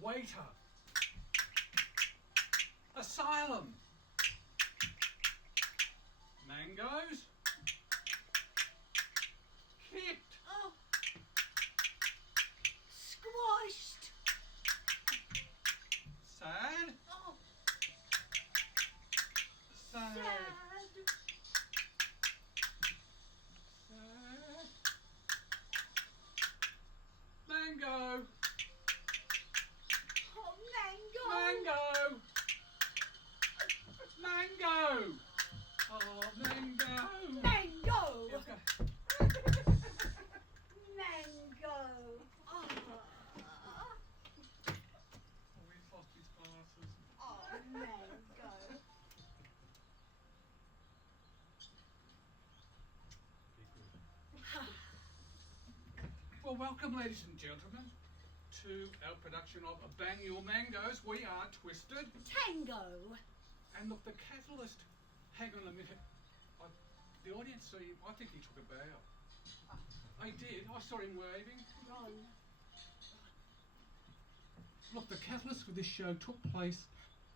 Waiter. Asylum. Mangoes. Kicked. Oh. Squashed. Sad. Oh. Sad. Sad. Sad. Mango. Oh, mango. Mango. Mango. Oh, mango. Mango. Okay. Mango. Oh. Oh, he's lost his glasses. Oh, mango. Well, welcome, ladies and gentlemen, to our production of Bang Your Mangoes. We are Twisted. Tango. And look, the catalyst, hang on a minute. The audience saw him, I think he took a bow. I did, I saw him waving. Ron. Look, the catalyst for this show took place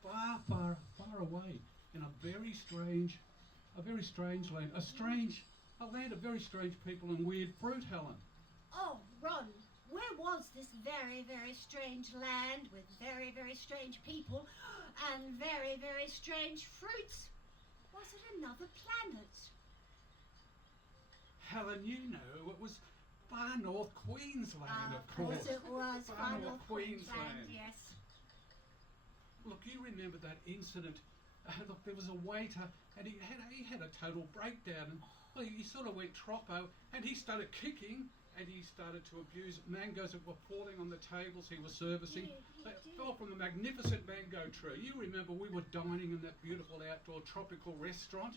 far, far, far away in a very strange land. A land of very strange people and weird fruit, Helen. Oh, Ron, where was this very, very strange land with very, very strange people and very, very strange fruits? Was it another planet? Helen, you know, it was far north Queensland, of course. It was Far north Queensland. Yes. Look, you remember that incident? Look, there was a waiter, and he had a total breakdown, and well, he sort of went troppo, and he started kicking, and he started to abuse mangoes that were falling on the tables he was servicing. He They did. fell from a magnificent mango tree. You remember we were dining in that beautiful outdoor tropical restaurant.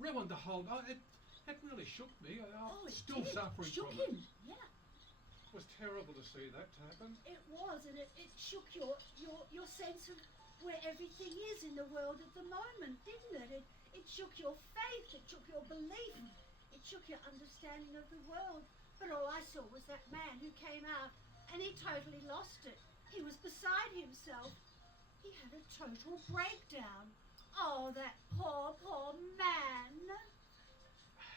Ruined the whole. It really shook me. I'm It still did. suffering Shook from him. it. Yeah, It was terrible to see that happen. it was, and it shook your sense of where everything is in the world at the moment, didn't it? It shook your faith, it shook your belief, it shook your understanding of the world. But all I saw was that man who came out, and he totally lost it. He was beside himself. He had a total breakdown. Oh, that poor, poor man.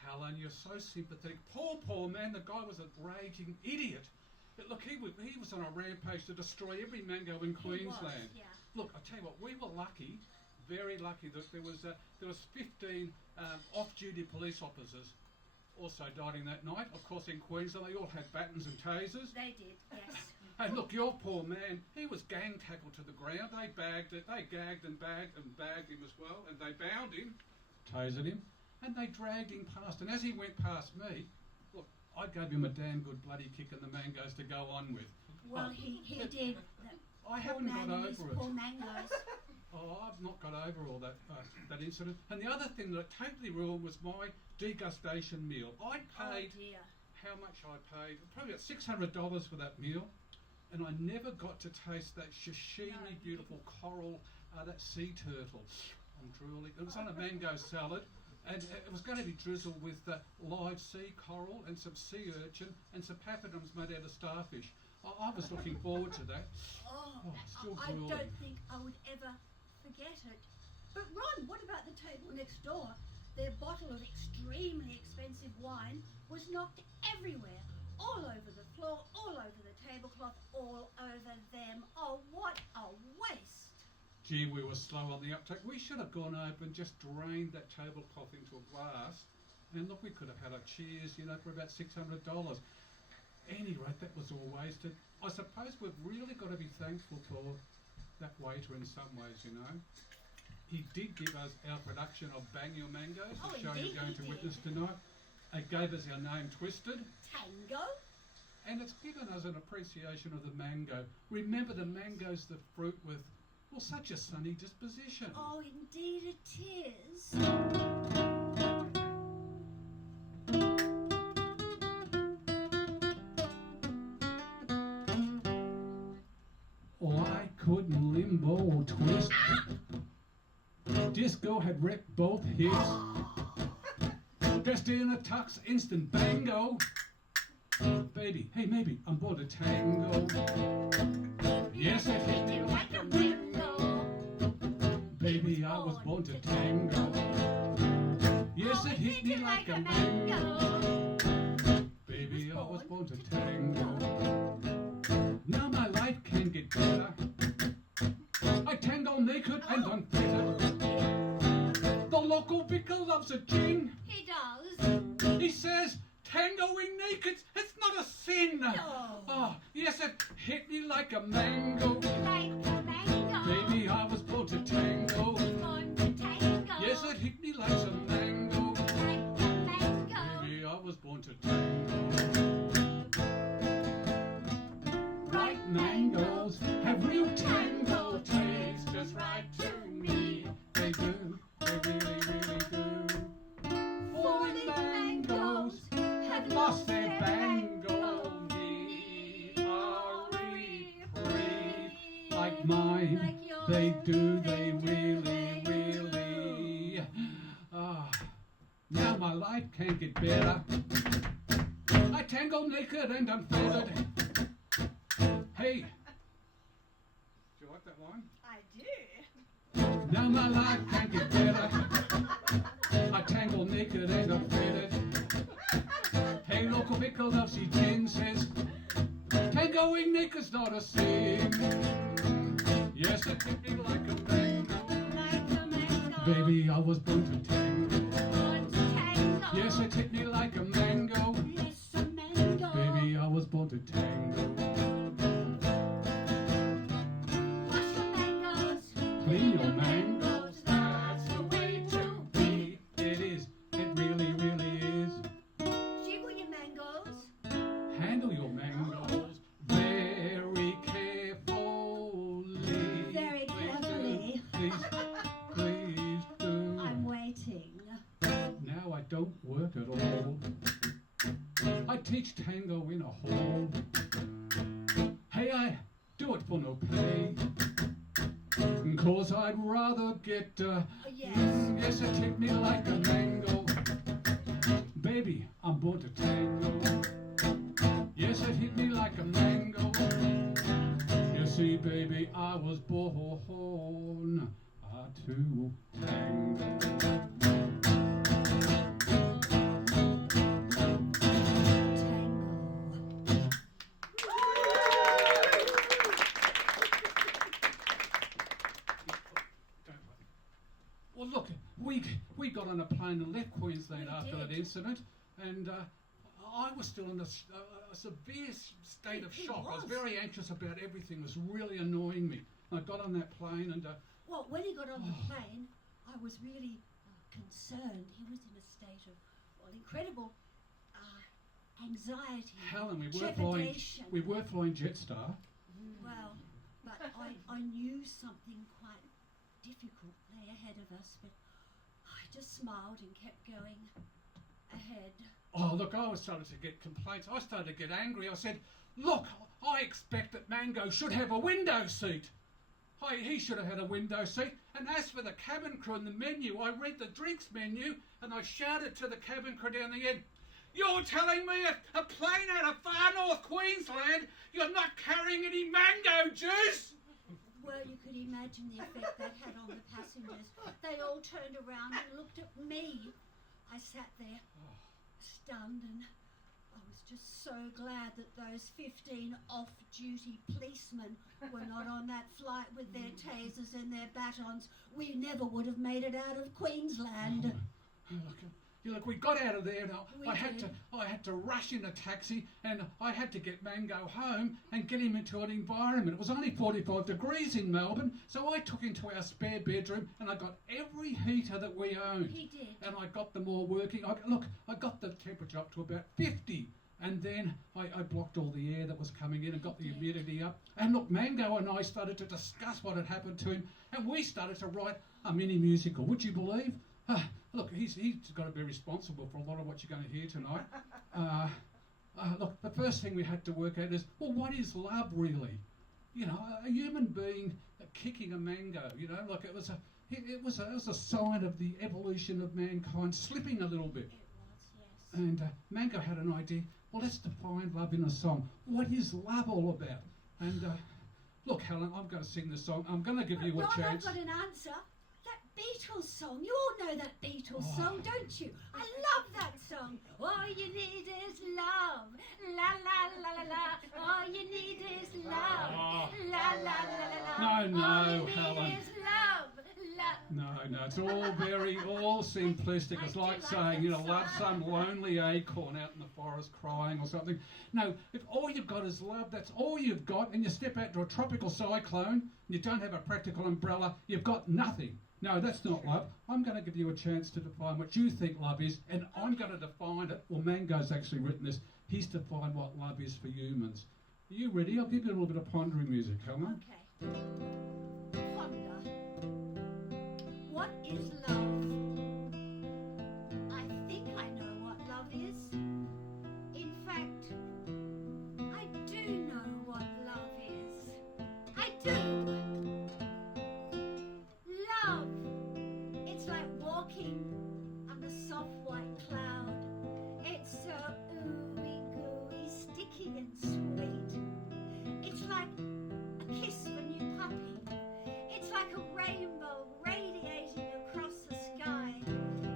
Helen, you're so sympathetic. Poor man. The guy was a raging idiot. But look, he was on a rampage to destroy every mango in Queensland. He was, yeah. Look, I tell you what, we were lucky, very lucky that there was 15 off-duty police officers also dining that night. Of course, in Queensland, they all had batons and tasers. They did, yes. And look, your poor man, he was gang tackled to the ground. They gagged and bagged him as well, and they bound him, tasered him, and they dragged him past. And as he went past me, look, I gave him a damn good bloody kick in the mangoes to go on with. Well, he did. I haven't got over it. Poor mangoes. Oh, I've not got over all that incident. And the other thing that totally ruined was my degustation meal. I Oh paid dear. how much I paid, probably about $600 for that meal, and I never got to taste that sashimi, No, you beautiful coral, that sea turtle. I'm drooling. It was on a mango salad, and it was going to be drizzled with live sea coral and some sea urchin and some papadums made out of starfish. I was looking forward to that. Oh, still I drooling. don't think I would ever forget it. But Ron, what about the table next door? Their bottle of extremely expensive wine was knocked everywhere. All over the floor, all over the tablecloth, all over them. Oh, what a waste. Gee, we were slow on the uptake. We should have gone over and just drained that tablecloth into a glass. And look, we could have had a cheers, for about $600. Any rate, that was all wasted. I suppose we've really got to be thankful for that waiter in some ways, He did give us our production of Bang Your Mangoes, the show indeed you're going he to did. witness tonight. It gave us our name Twisted, Tango? and it's given us an appreciation of the mango. Remember, the mango's the fruit with, well, such a sunny disposition. Oh, indeed it is. I couldn't limbo or twist. Disco had wrecked both hits. Dressed in a tux, instant bango. Baby, hey, maybe I'm born to tango. Yes, it hit me like a mango. Baby, I was born to tango. Yes, it hit me like a mango. Baby, I was born to tango. Now my life can get better. I tango naked and unfettered. The local vicar loves a gin. He does. He says tangoing naked, it's not a sin. No. Oh, yes, it hit me like a mango. Like a mango. Baby, I was born to tango. Born to tango. Yes, it hit me like a mango. Like a mango. Baby, I was born to tango. Ripe mangoes have real tango taste, just right to me. They do, they really, really do. Falling mangoes have lost their bango. Like mine, Like yours. they do, they really, really. Ah, now my life can't get better. I tango naked and unfettered. Hey, do you like that line? I do. Now my life can't get better. I tangle naked and unfettered. Hey, local vicar loves his gin, says tangoing naked's not a sin. Yes, it hit me like a mango. Like a mango. Baby, I was born to tango. Born to tango. Yes, it hit me like a mango. Yes, a mango. Baby, I was born to tango. Wash your mangoes. Clean your mangoes, that's the way to be. It is, it really, really is. Jiggle your mangoes. Handle your mangoes very carefully. Very Please carefully. do, please do. I'm waiting. Now I don't work at all. I teach tango in a hall. Hey, I do it for no pay. 'Cause I'd rather get, Yes. yes, it hit me like a mango. Baby, I'm born to tango. Yes, it hit me like a mango. You see, baby, I was born to tango. Well, look, we got on a plane and left Queensland We after did. that incident, and I was still in a severe state of He shock. I was was. very anxious about everything. It was really annoying me. I got on that plane and Well, when he got on the plane, I was really concerned. He was in a state of, well, incredible anxiety. Helen, we trepidation. were flying Jetstar. Well, but I knew something quite difficult lay ahead of us, but I just smiled and kept going ahead. Oh, look, I was starting to get complaints. I started to get angry. I said, look, I expect that Mango should have a window seat. He should have had a window seat. And as for the cabin crew and the menu, I read the drinks menu and I shouted to the cabin crew down the end, you're telling me a plane out of far north Queensland, you're not carrying any mango juice? Well, you could imagine the effect that had on the passengers. They all turned around and looked at me. I sat there, stunned, and I was just so glad that those 15 off-duty policemen were not on that flight with their tasers and their batons. We never would have made it out of Queensland. Look, we got out of there and We I had did. to rush in a taxi and I had to get Mango home and get him into an environment. It was only 45 degrees in Melbourne, so I took him to our spare bedroom and I got every heater that we owned. He did. And I got them all working. I got the temperature up to about 50. And then I blocked all the air that was coming in and got the humidity up. And look, Mango and I started to discuss what had happened to him. And we started to write a mini musical. Would you believe? Look, he's got to be responsible for a lot of what you're going to hear tonight. Look, the first thing we had to work out is, well, what is love really? You know, a human being kicking a mango. You know, like it was a sign of the evolution of mankind slipping a little bit. It was, yes. And Mango had an idea. Well, let's define love in a song. What is love all about? And look, Helen, I'm going to sing the song. I'm going to give you a Ron, chance. I've got an answer. That Beatles song. You all know that Beatles Oh. song, don't you? I love that song. All you need is love. La la la la la. All you need is love. Oh. La la la la la. No, no, all you need Helen. is love. No, it's all simplistic. It's I do like like saying, that love song. some lonely acorn out in the forest crying or something. No, if all you've got is love, that's all you've got, and you step out to a tropical cyclone, and you don't have a practical umbrella, you've got nothing. No, that's not love. I'm going to give you a chance to define what you think love is, and I'm going to define it. Well, Mango's actually written this. He's defined what love is for humans. Are you ready? I'll give you a little bit of pondering music, Helen. Okay. Ponder. What is love? I think I know what love is. In fact, I do know what love is. I do. Love. It's like walking on a soft white cloud. It's so ooey gooey, sticky and sweet. It's like a kiss of a new puppy. It's like a rainbow radiating across the sky.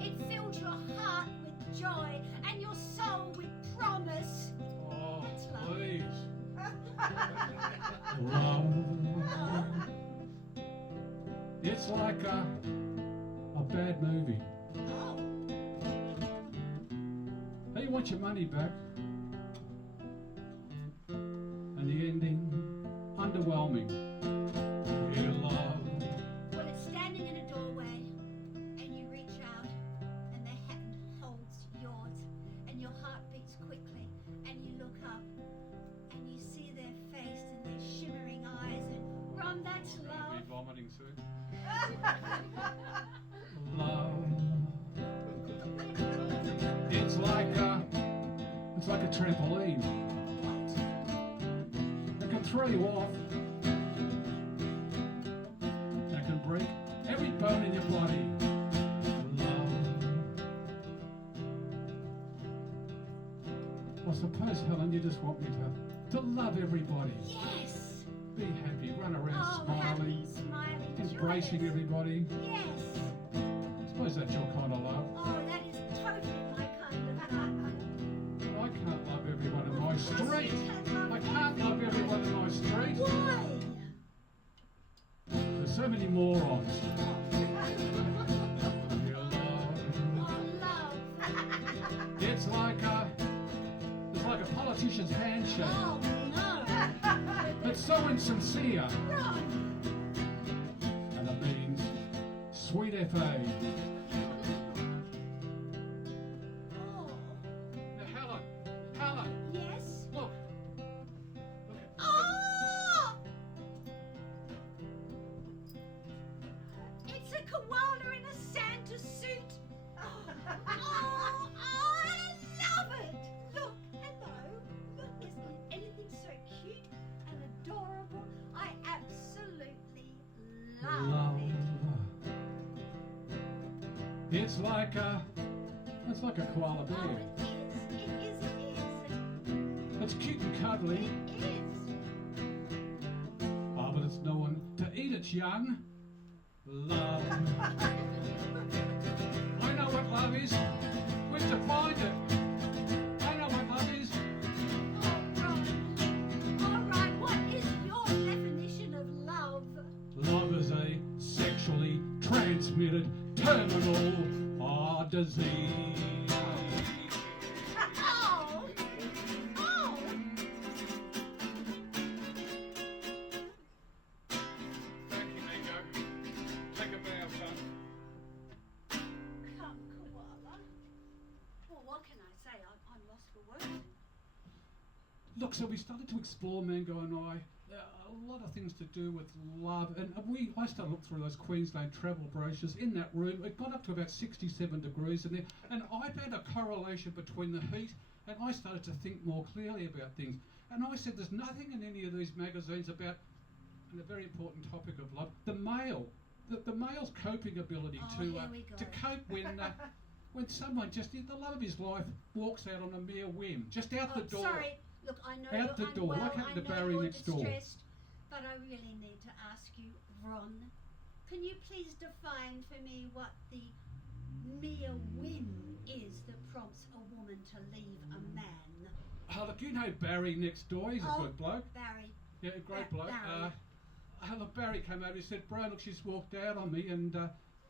It fills your heart with joy and your soul with promise. Oh, That's love. please. Love. It's like a bad movie. Oh, Hey, you want your money back? And the ending, underwhelming. Dear love. well, it's standing in a doorway and you reach out and their hand holds yours and your heart beats quickly and you look up and you see their face and their shimmering eyes and Ron, that's I'll love. be vomiting soon. Love. It's like a trampoline. It can throw you off. It can break every bone in your body. Love. I suppose, Helen, you just want me to love everybody. Yes. Be happy, run around Oh, happy, smiling, smiling, embracing joyous. everybody. Yes. I suppose that's your kind of love. Oh, that is totally my kind of love. I can't love everyone in my street. Yes, you I can't love everyone in my street. Why? There's so many morons. Dear love. Oh, love. It's like a politician's handshake. Oh, no. It's so insincere. Ron. And it means sweet FA. Oh, Now, Helen, yes. look. Look at Oh! It's a koala in a Santa suit. Oh, I love it. Look, hello. Look, isn't anything so cute and adorable? I absolutely love love. it. It's like a koala Oh, bear. it is. It is. It is. It's cute and cuddly. It is. Oh, but it's known to eat its young. Love. I know what love is. We've defined it. I know what love is. Oh, Ron. All right, what is your definition of love? Love is a sexually transmitted terminal disease. Oh! Oh! Thank you, Nico. Take a bow, son. Come, koala. Well, what can I say? I'm lost for words. Look, so we started to explore, Mango and I, a lot of things to do with love. And I started to look through those Queensland travel brochures. In that room, it got up to about 67 degrees in there. And I found a correlation between the heat, and I started to think more clearly about things. And I said, there's nothing in any of these magazines about a very important topic of love, the male. The male's coping ability Oh, here we go. to cope when someone just, the love of his life, walks out on a mere whim, just out the door. Sorry, look, I know Out you're the door, unwell, like happened to I know Barry you're next door. distressed, but I really need to ask you, Ron, can you please define for me what the mere whim is that prompts a woman to leave a man? Oh, look, you know Barry next door. He's a good bloke. Barry. Yeah, a great bloke. Barry. Look, Barry came over. He said, "Bro, look, she's walked out on me," and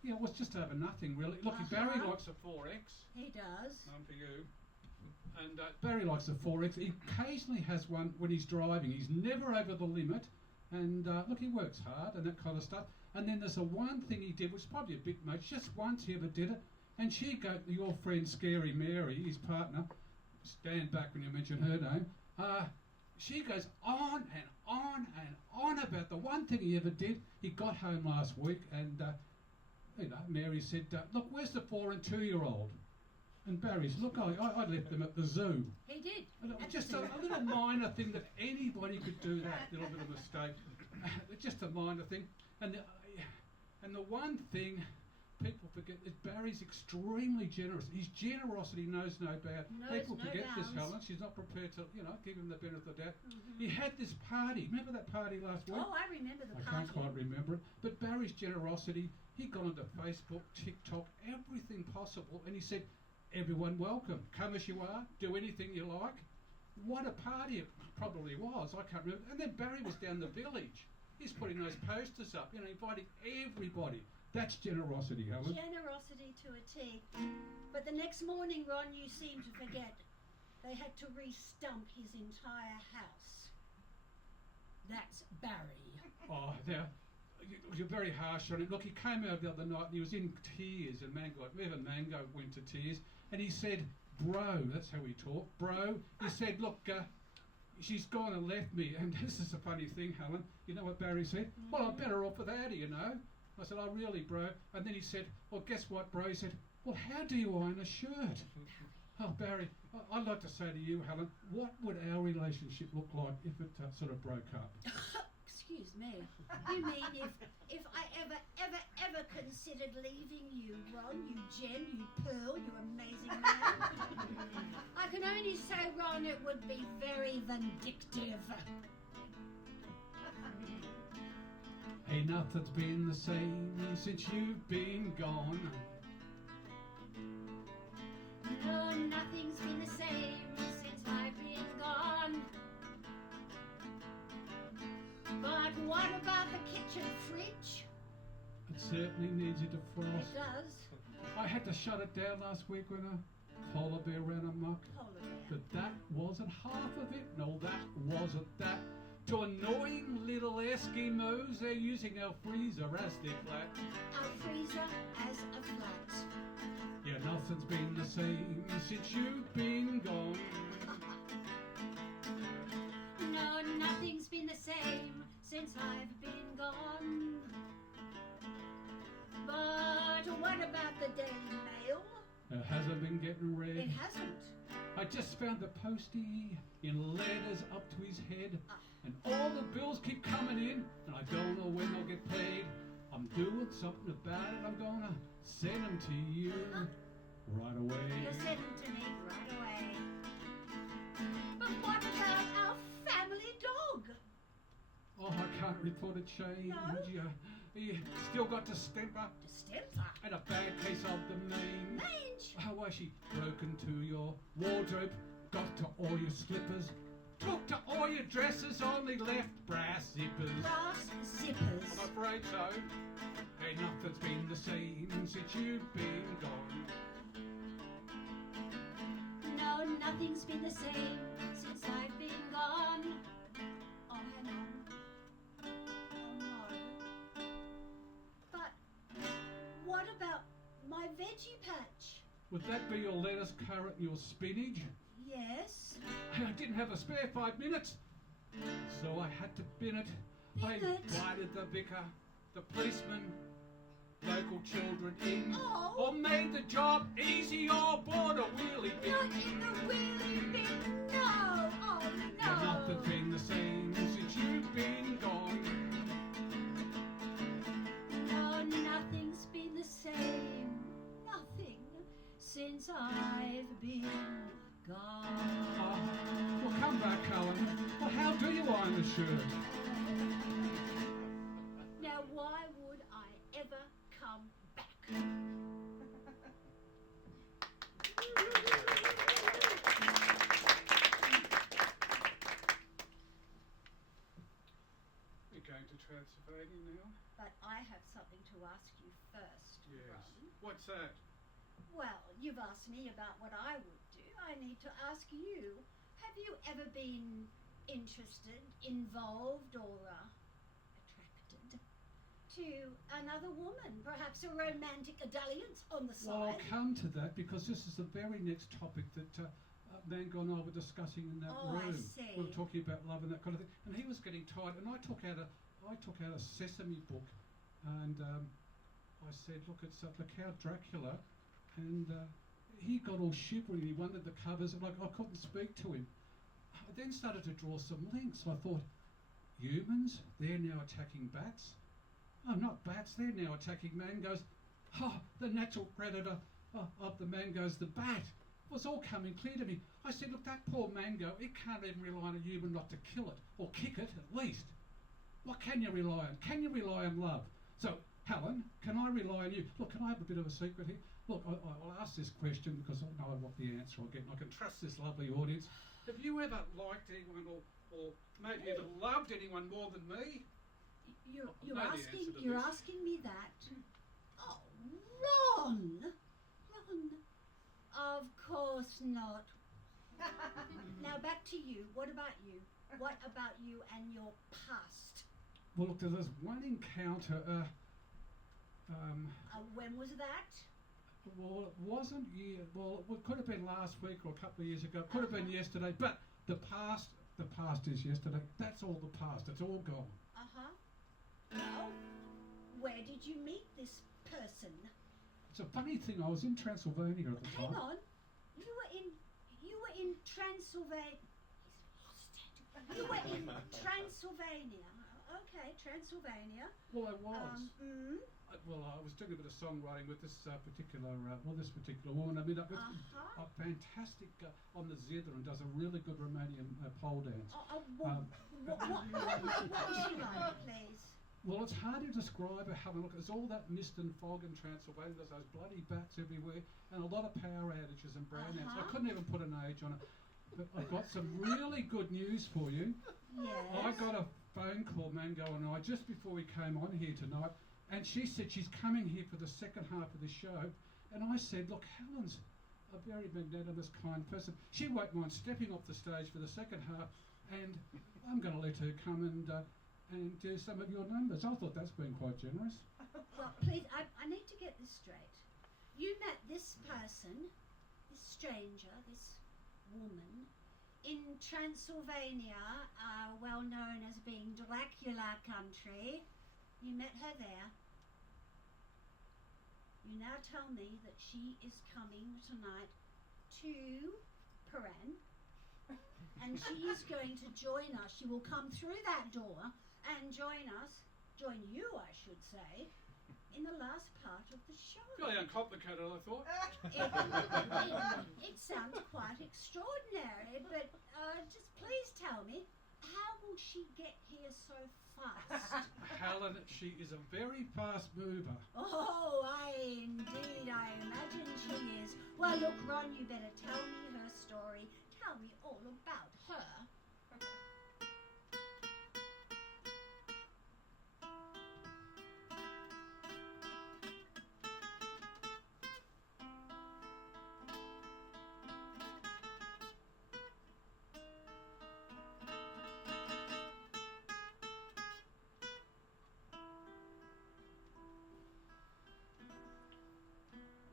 it was just over nothing, really. Look, Barry likes a 4X. He does. None for you. And Barry likes a 4X. He occasionally has one when he's driving. He's never over the limit. And look, he works hard and that kind of stuff. And then there's the one thing he did, which is probably a bit much. Just once he ever did it. And she go, your friend Scary Mary, his partner, stand back when you mention her name. She goes on and on and on about the one thing he ever did. He got home last week and, Mary said, look, where's the 4 and 2-year-old? And Barry's, look, I left them at the zoo. He did. Just a little minor thing that anybody could do that little bit of mistake. Just a minor thing. And the one thing people forget is Barry's extremely generous. His generosity knows no bounds. People forget this, Helen. She's not prepared to, give him the benefit of the doubt. Mm-hmm. He had this party. Remember that party last week? Oh, I remember the party. I can't quite remember it. But Barry's generosity, he got onto Facebook, TikTok, everything possible, and he said, everyone welcome. Come as you are. Do anything you like. What a party it probably was. I can't remember. And then Barry was down the village. He's putting those posters up, inviting everybody. That's generosity, Helen. Generosity to a T. But the next morning, Ron, you seem to forget. They had to re-stump his entire house. That's Barry. Oh, you're very harsh on it. Look, he came out the other night and he was in tears, and even Mango went to tears, and he said, bro, that's how he talked, bro. He said, look, she's gone and left me, and this is a funny thing, Helen. You know what Barry said? Well, I'm better off without her, I said, oh, really, bro? And then he said, well, guess what, bro? He said, well, how do you iron a shirt? Oh, Barry, I'd like to say to you, Helen, what would our relationship look like if it sort of broke up? Excuse me. You mean if I ever considered leaving you, Ron, you Jen, you Pearl, you amazing man? I can only say, Ron, it would be very vindictive. Hey, nothing's been the same since you've been gone. No, nothing's been the same since I've been gone. But what about the kitchen fridge? It certainly needs you to frost. It does. I had to shut it down last week when a polar bear ran amok. Polar bear. But that wasn't half of it. No, that wasn't that. To annoying little Eskimos, they're using our freezer as their flat. Our freezer as a flat. Yeah, nothing's been the same since you've been gone. No, nothing's been the same since I've been gone. But what about the Daily Mail? It hasn't been getting read. It hasn't. I just found the postie in letters up to his head, and all the bills keep coming in, and I don't know when they'll get paid. I'm doing something about it. I'm gonna send them to you right away. You'll send them to me right away. But what about our family dog? Oh, I can't report a change. No? You still got distemper Distemper? and a bad case of the mange. Mange? How was she? Broke into your wardrobe, got to all your slippers, took to all your dresses, only left brass zippers. Brass zippers. I'm afraid so. Hey, nothing's been the same since you've been gone. No, nothing's been the same since I've been gone. Oh, hang on. Oh, no. But what about my veggie patch? Would that be your lettuce, carrot, and your spinach? Yes. I didn't have a spare 5 minutes, so I had to bin it. I Bin it? invited the vicar, the policeman, local children in, Oh. or made the job easy or bought a wheelie bin. Not in the wheelie bin. No. Oh, And no. nothing's been the same since you've been gone. No, nothing's been the same. Nothing since I've been gone. Oh, well, come back, Helen. Well, how do you iron the shirt? Now, why would I ever come back? We're going to Transylvania now? But I have something to ask you first, Ron. What's that? Well, you've asked me about what I would do. I need to ask you, have you ever been interested, involved, or attracted to another woman? Perhaps a romantic dalliance on the Well, side? I'll come to that because this is the very next topic that Mango and I were discussing in that Oh, I room. see. We were talking about love and that kind of thing. And he was getting tired, and I took out a Sesame book, and I said, look, it's the Count Dracula, and he got all shivery. He wanted the covers, and I couldn't speak to him. I then started to draw some links. I thought, humans, they're now attacking bats. Oh, not bats, they're now attacking mangoes. Oh, the natural predator of the mangoes, the bat. It was all coming clear to me. I said, look, that poor mango, it can't even rely on a human not to kill it, or kick it at least. What can you rely on? Can you rely on love? So, Helen, can I rely on you? Look, can I have a bit of a secret here? Look, I'll ask this question because I know what the answer I'll get, and I can trust this lovely audience. Have you ever liked anyone or maybe even loved anyone more than me? You're I know the answer asking to you're this. asking me that? Oh, Ron! Ron! Of course not. Now back to you. What about you? What about you and your past? Well, look, there's one encounter. When was that? Well, it wasn't well, it could have been last week or a couple of years ago. It could have been yesterday. But the past is yesterday. That's all the past. It's all gone. Uh-huh. Well, where did you meet this person? It's a funny thing. I was in Transylvania at the Hang time. on. You were in Transylvania. He's lost it. You were in Transylvania. Okay, Transylvania. Well, I was. Mm, I was doing a bit of songwriting with this particular woman. I met up with Uh-huh. a fantastic on the zither and does a really good Romanian pole dance. What was she like, please? Well, it's hard to describe her, Helen. Look, there's all that mist and fog in Transylvania. There's those bloody bats everywhere and a lot of power outages and brownouts. I couldn't even put an age on it. But I've got some really good news for you. Yes. I got a phone call, Mango and I, just before we came on here tonight, and she said she's coming here for the second half of the show. And I said, look, Helen's a very magnanimous, kind person. She won't mind stepping off the stage for the second half, and I'm going to let her come and do some of your numbers. I thought that's been quite generous. Well, please, I need to get this straight. You met this person, this stranger, this woman, in Transylvania, well known as being Dracula country. You met her there. You now tell me that she is coming tonight to Paran, and she is going to join us. She will come through that door and join you, I should say, in the last part of the show. Fairly uncomplicated, I thought. It sounds quite extraordinary, but just please tell me, how will she get here so fast? Helen, she is a very fast mover. Oh, I imagine she is. Well, look, Ron, you better tell me her story. Tell me all about her.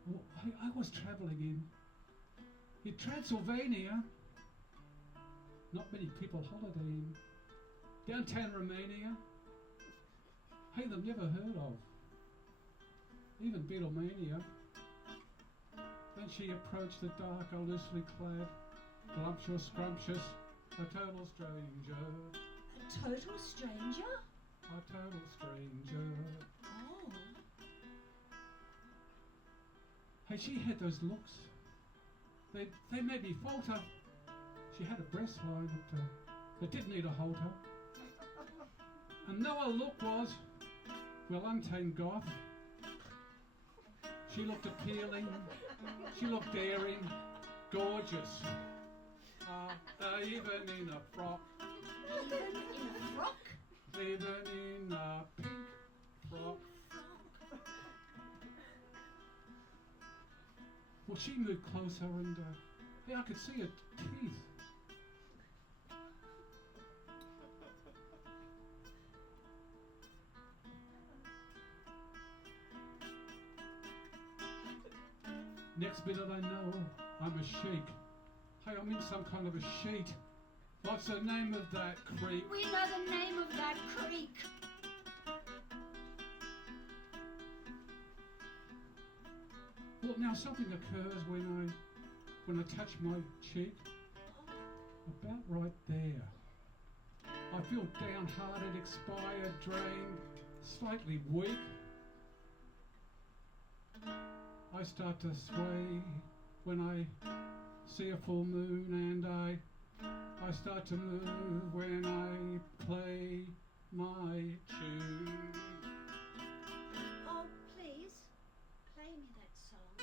Well, I was travelling in Transylvania. Not many people holidaying. Downtown Romania. Hey, they've never heard of. Even Beatlemania. Then she approached the dark, loosely clad, voluptuous, scrumptious, a total stranger. A total stranger? A total stranger. Oh. Hey, she had those looks. they made me falter. She had a breastline that didn't need a halter. And though her look was, well, untamed goth, she looked appealing, she looked daring, gorgeous, even in a frock. Even in a frock? Even in a pink frock. Well, she moved closer and yeah, I could see her teeth. Next minute I know I'm a sheik. Hey, I'm in some kind of a sheet. What's the name of that creek? We know the name of that creek. Well, now something occurs when I touch my cheek. About right there. I feel downhearted, expired, drained, slightly weak. I start to sway when I see a full moon, and I start to move when I play my tune. Oh, please, play me that song.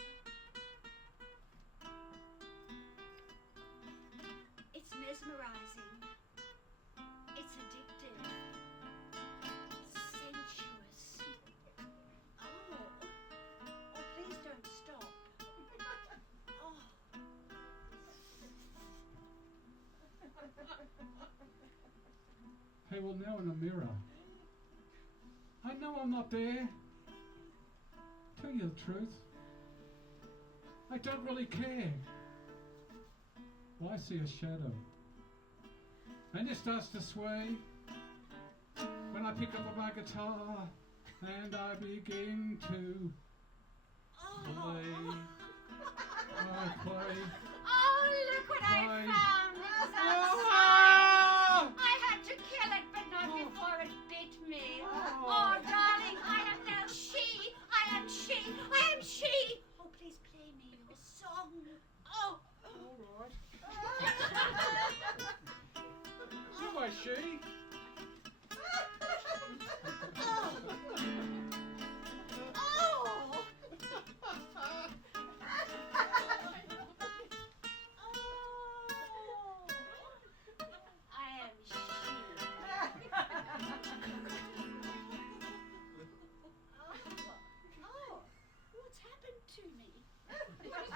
It's mesmerizing. It's addictive. Sensuous. Oh, please don't stop. Oh. Hey, well, now in a mirror, I know I'm not there. Tell you the truth, I don't really care. Well, I see a shadow, and it starts to sway when I pick up my guitar and I begin to play. I play. Oh, look what I Play. found! It was Oh! outside. I had to kill it, but not Oh. before it bit me. Oh. Oh, darling, I am now she. I am she. I am she. Oh, please play me your song. Oh. All right. You are she. Oh. Oh. I am she. Oh, what's happened to me? What's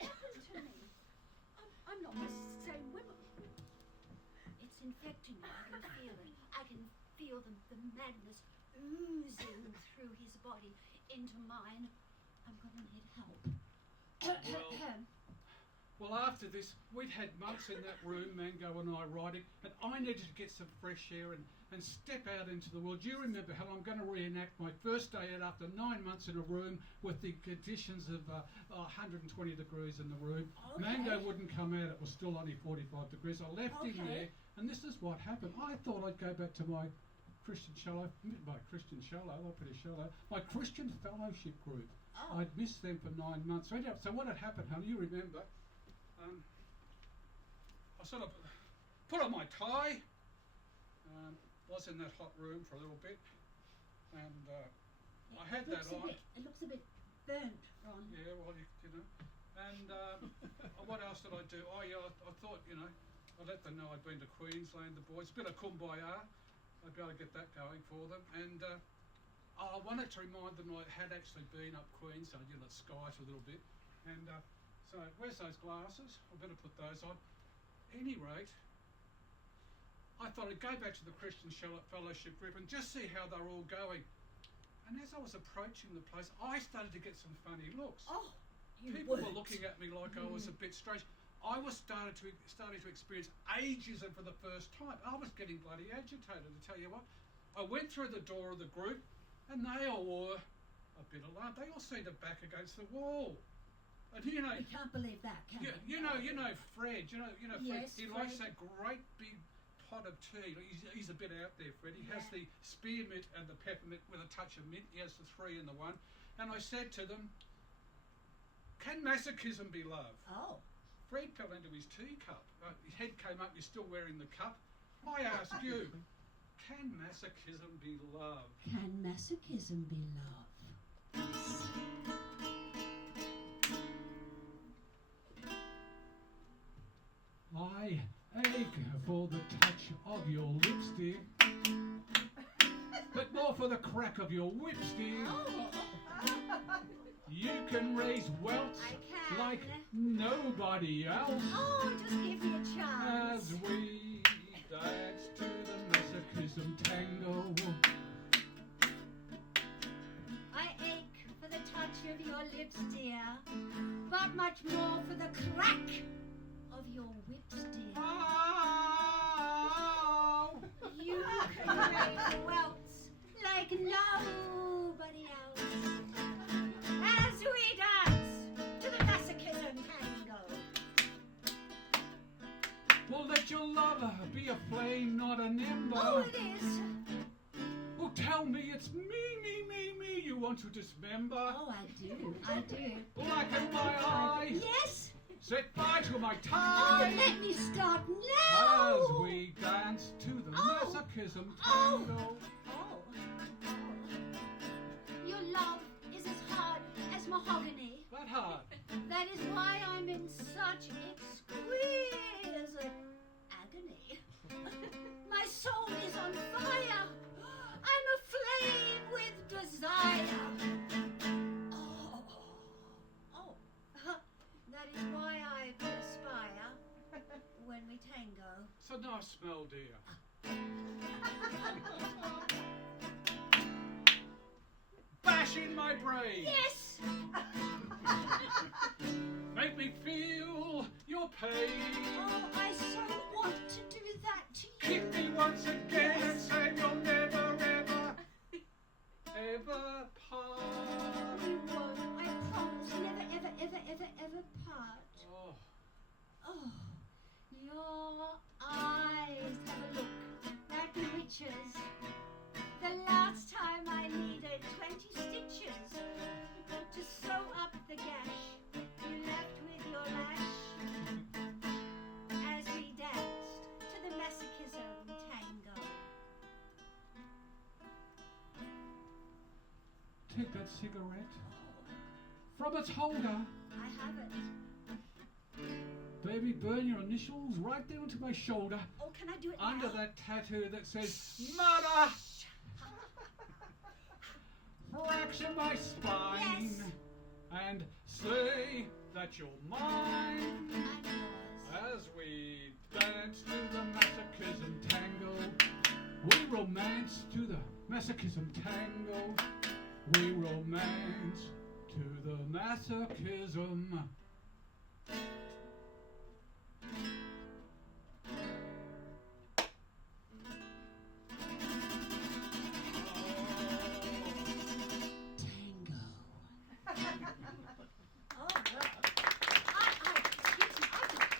happened to me? I'm not the same woman. It's infecting me. I can feel it. I can feel the madness oozing through his body into mine. I'm going to need help. Well, after this, we'd had months in that room, Mango and I, writing, and I needed to get some fresh air and step out into the world. Do you remember, Helen, I'm going to reenact my first day out after 9 months in a room with the conditions of 120 degrees in the room. Okay. Mango wouldn't come out, it was still only 45 degrees. I left him Okay. there, and this is what happened. I thought I'd go back to my Christian shallow, they're pretty shallow, my Christian fellowship group. Oh. I'd missed them for 9 months. So what had happened, Helen, you remember, I sort of put on my tie, was in that hot room for a little bit, and I had that on. It looks a bit burnt, Ron. Yeah, well, you know. And what else did I do? Oh, yeah, I thought, you know, I'd let them know I'd been to Queensland, the boys. A bit of kumbaya. I'd be able to get that going for them. And I wanted to remind them I had actually been up Queensland, you know, skies a little bit. And so, where's those glasses? I better put those on. Any rate, I thought I'd go back to the Christian Fellowship group and just see how they're all going. And as I was approaching the place, I started to get some funny looks. Oh, People were looking at me like I was a bit strange. I was starting to experience ageism for the first time. I was getting bloody agitated, to tell you what. I went through the door of the group, and they all were a bit alarmed. They all seemed to back against the wall. And you know, We can't believe that, can we? you know Fred. You know Fred. Yes, He likes Fred. that great big pot of tea. He's a bit out there, Fred. He has Yeah. the spearmint and the peppermint with a touch of mint. He has the three in the one. And I said to them, Can masochism be love? Oh. Fred fell into his teacup. His head came up, you're still wearing the cup. I ask you, can masochism be love? Can masochism be love? I ache for the touch of your lipstick, but more for the crack of your whipstick. Oh. You can raise welts I can. like nobody else. Oh, just give me a chance. As we dance to the masochism tango. I ache for the touch of your lips, dear, but much more for the crack of your whips, dear. Oh, You can raise welts like nobody else. As we dance to the masochism tango. well, let your lover be a flame, not an ember. Oh, it is. Well, tell me it's me you want to dismember. Oh, I do. I do. Like in my eye, Yes. set fire to my Oh, tie. let me start now. As we dance to the masochism tango. Oh. Your love is as hard as mahogany. That hard. That is why I'm in such exquisite agony. My soul is on fire. I'm aflame with desire. Oh. That is why I perspire when we tango. It's a nice smell, dear. Bash in my brain. Yes. Make me feel your pain. Oh, I so want to do that to you. Kick me once again and say you'll never, ever part. We won't. I promise. Never, ever part. Oh, Oh, your eyes have a look at witches. The last time I needed 20 stitches to sew up the gash you left with your lash. As we danced to the masochism tango. take that cigarette from its holder. I have it. Baby, burn your initials right down to my shoulder. Oh, can I do it Under now? that tattoo that says murder. Fracture my spine. Yes. And say that you're mine. I'm yours. As we dance to the masochism tango, we romance to the masochism tango. We romance to the masochism. Tango. Oh, well. Excuse me, I just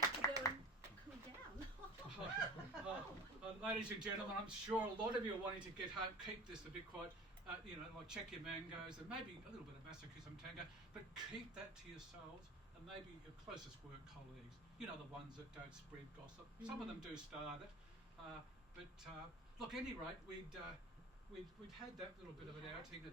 have to go and cool down. Ladies and gentlemen, I'm sure a lot of you are wanting to get home, keep this a bit quiet, like check your mangoes and maybe a little bit of masochism tango, but keep that to yourselves and maybe your closest work colleagues, the ones that don't spread gossip. Some of them do start it, but look, at any rate, we'd had that little bit of an outing at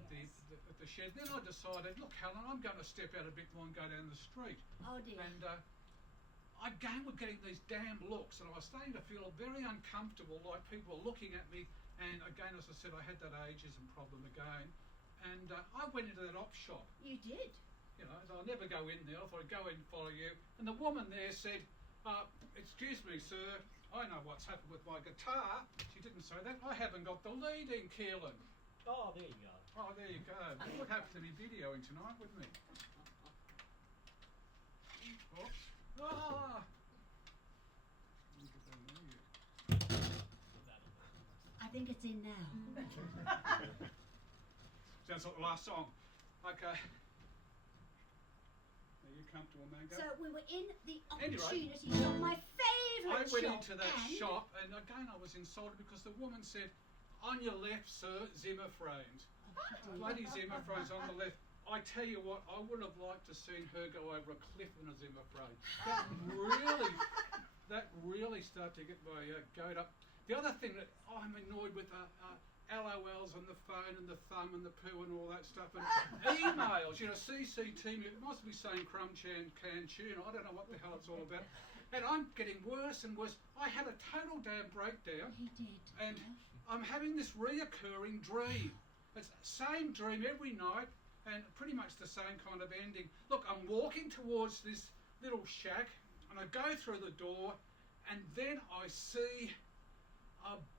the shed. Then I decided, look, Helen, I'm going to step out a bit more and go down the street. Oh, dear. And I again was getting these damn looks, and I was starting to feel very uncomfortable, like people were looking at me. And again, as I said, I had that ageism problem again. And I went into that op shop. You did? I'll never go in there. I thought I'd go in and follow you. And the woman there said, excuse me, sir, I know what's happened with my guitar. She didn't say that. I haven't got the lead in, Keelan. Oh, there you go. Oh, there you go. You would happen to be videoing tonight, wouldn't he? Oops. Ah! I think it's in now. Sounds like the last song. Okay. Are you comfortable, Mango? So we were in the Anyway. opportunity shop, my favourite I shop. went into that and shop, and again I was insulted because the woman said, on your left, sir, Zimmer frames. Oh, Bloody Zimmer frames on the left. I tell you what, I would have liked to seen her go over a cliff when I was in my frame. That really started to get my goat up. The other thing that I'm annoyed with LOLs on the phone and the thumb and the poo and all that stuff, and emails, you know, CCT, it must be saying crumb can tuna, I don't know what the hell it's all about. And I'm getting worse and worse. I had a total damn breakdown. He did. And I'm having this reoccurring dream. It's the same dream every night and pretty much the same kind of ending. Look, I'm walking towards this little shack and I go through the door and then I see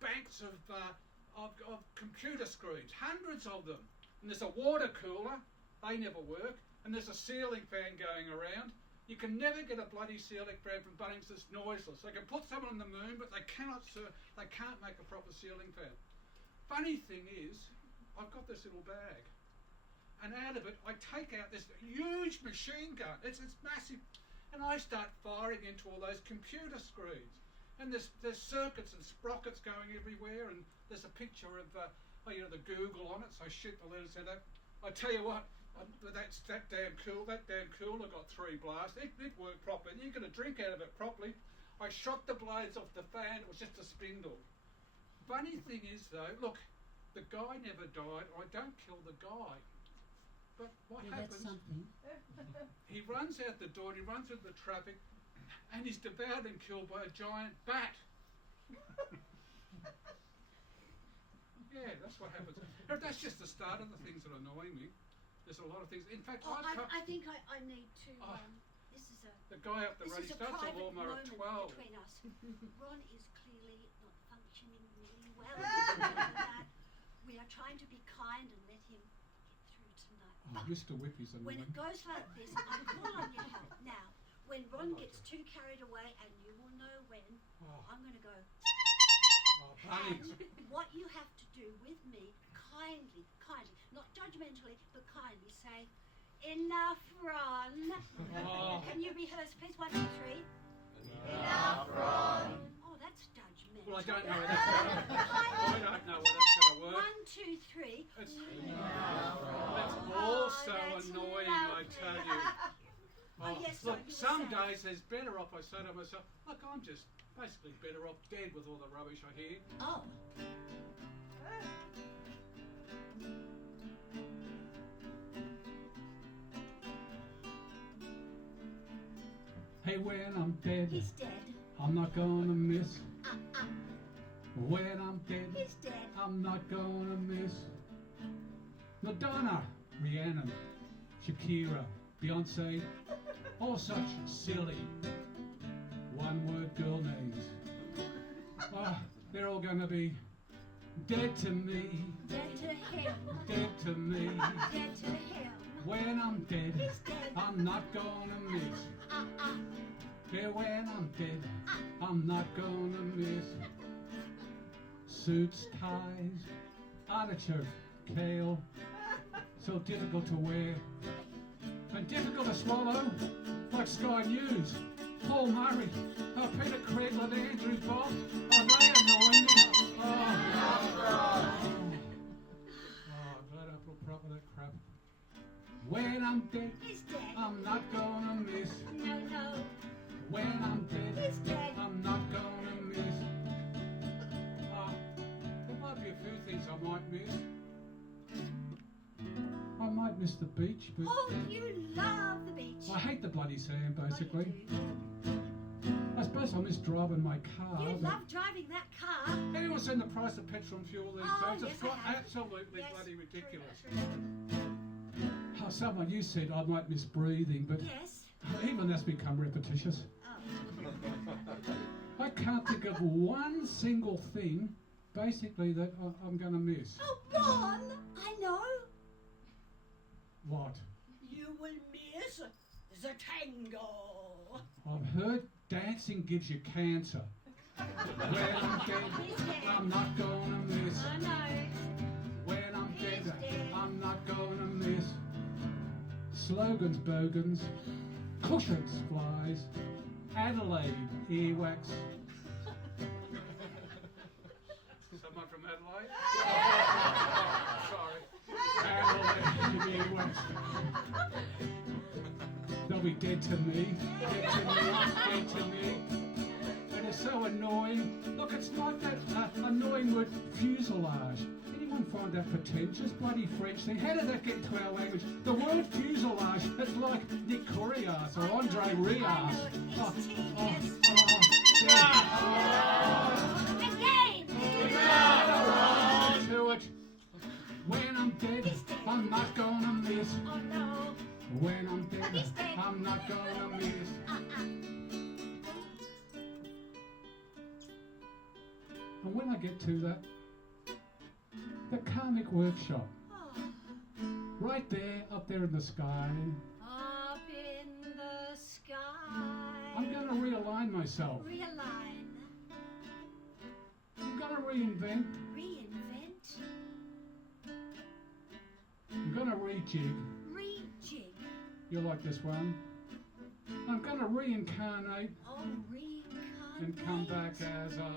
banks of computer screens, hundreds of them. And there's a water cooler, they never work, and there's a ceiling fan going around. You can never get a bloody ceiling fan from Bunnings that's noiseless. They can put someone on the moon, but they can't make a proper ceiling fan. Funny thing is, I've got this little bag, and out of it, I take out this huge machine gun. It's massive, and I start firing into all those computer screens. And there's circuits and sprockets going everywhere, and there's a picture of the Google on it. So I shoot the letters at it. I tell you what. That damn cooler got 3 blasts. It worked properly, and you get a drink out of it properly. I shot the blades off the fan. It was just a spindle. Funny thing is, though, look, the guy never died. I don't kill the guy. But what happens? That's something. He runs out the door. And he runs through the traffic, and he's devoured and killed by a giant bat. Yeah, that's what happens. That's just the start of the things that annoy me. There's a lot of things. In fact, I think I need to. This is the guy up the road. He starts a private lawnmower at moment 12. between us. Ron is clearly not functioning really well. That we are trying to be kind and let him get through tonight. Oh, Mr. Whippy's When annoying. it goes like this, I call on your help. Now, when Ron gets too carried away, and you will know when, I'm going to go. Bunnies. And what you have to do with me, kindly, not judgmentally, but kindly say, enough, Ron. Can you rehearse, please? 1, 2, 3. Enough, Ron. Oh, that's judgmental. Well, I don't know whether that's going to work. 1, 2, 3. That's also that's annoying, lovely. I tell you. Yes, look, you were some saying. days there's better off. I say to myself, look, I'm just basically better off dead with all the rubbish I hear. Oh. Hey, when I'm dead, He's dead. I'm not gonna miss. When I'm dead, He's dead. I'm not gonna miss. Madonna, Rihanna, Shakira, Beyonce, all such silly one-word girl names. They're all gonna be dead to me, Dead to him. dead to me. Dead to him. When I'm dead, He's dead. I'm not gonna miss. Yeah, when I'm dead, I'm not gonna miss. Suits, ties, artichoke, kale, so difficult to wear and difficult to swallow, like Sky News, Paul Murray, Peter Craigland, Andrew Bob. Oh, they annoy me. Glad I put proper that crap. When I'm dead, He's dead. I'm not gonna miss. No. When I'm dead, He's dead. I'm not gonna miss. There might be a few things I might miss. I might miss the beach, but Oh, you love the beach. I hate the bloody sand, Oh, you basically. do. I suppose I miss driving my car. You but love driving that car. anyone seen the price of petrol and fuel these Oh, days? yes, It's I have. absolutely Yes, bloody true, ridiculous. true. Someone you said I might miss breathing, but Yes. even that's become repetitious. Oh. I can't think of one single thing, basically, that I'm going to miss. Oh, Ron, I know. What? You will miss the tango. I've heard dancing gives you cancer. When I'm dead, I'm not going to miss. I know. When I'm He's dead, dead. I'm not going to miss. Slogans, bogans, cushions, flies, Adelaide, earwax. Someone from Adelaide? Sorry. Adelaide, earwax. be dead to me, dead to me, dead to me. And it's so annoying. Look, it's like that annoying word fuselage. Anyone find that pretentious? Bloody French thing. How did that get into our language? The word fuselage, it's like Nick Curias or Andre Rias. Again! To it. When I'm dead, I'm not gonna miss. Oh no. When I'm dead, He's dead. I'm not gonna miss. And when I get to the karmic workshop, right there, up there in the sky, Up in the sky. I'm going to realign myself. Realign. I'm going to reinvent. Reinvent. I'm going to rejig. Rejig. You like this one? I'm going to reincarnate Oh, reincarnate. and come back as a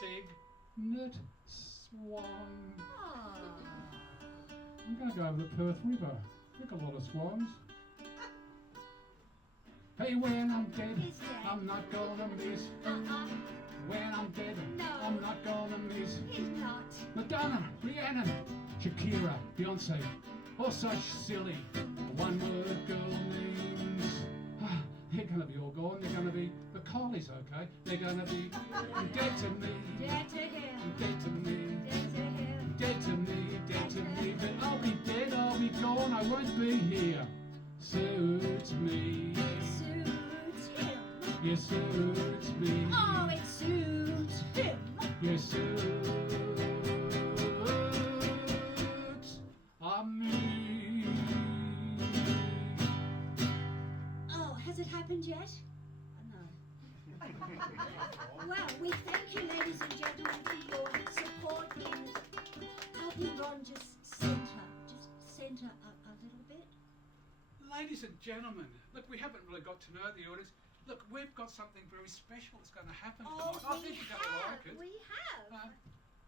Signet Swan. Ah. I'm going to go over the Perth River. Look, a lot of swans. Hey, when I'm dead, He's dead. I'm not gonna miss. When I'm dead, No. I'm not gonna miss. He's not. Madonna, Rihanna, Shakira, Beyonce, all such silly one-word girl names. They're gonna be all gone. They're gonna be, the Collies, okay? They're gonna be dead to me, Dead to him. dead to me, Dead to him. dead to me, dead to me. But I'll be dead, I'll be gone, I won't be here. Suits me, Suits him. you suits me, Oh, it suits him. you suits me. Oh, has it happened yet? No. Well, we thank you, ladies and gentlemen, for your support in helping Ron just centre a little bit. Ladies and gentlemen, look, we haven't really got to know the audience. Look, we've got something very special that's going to happen Oh, tonight. I we think you're going to have. like it. We have.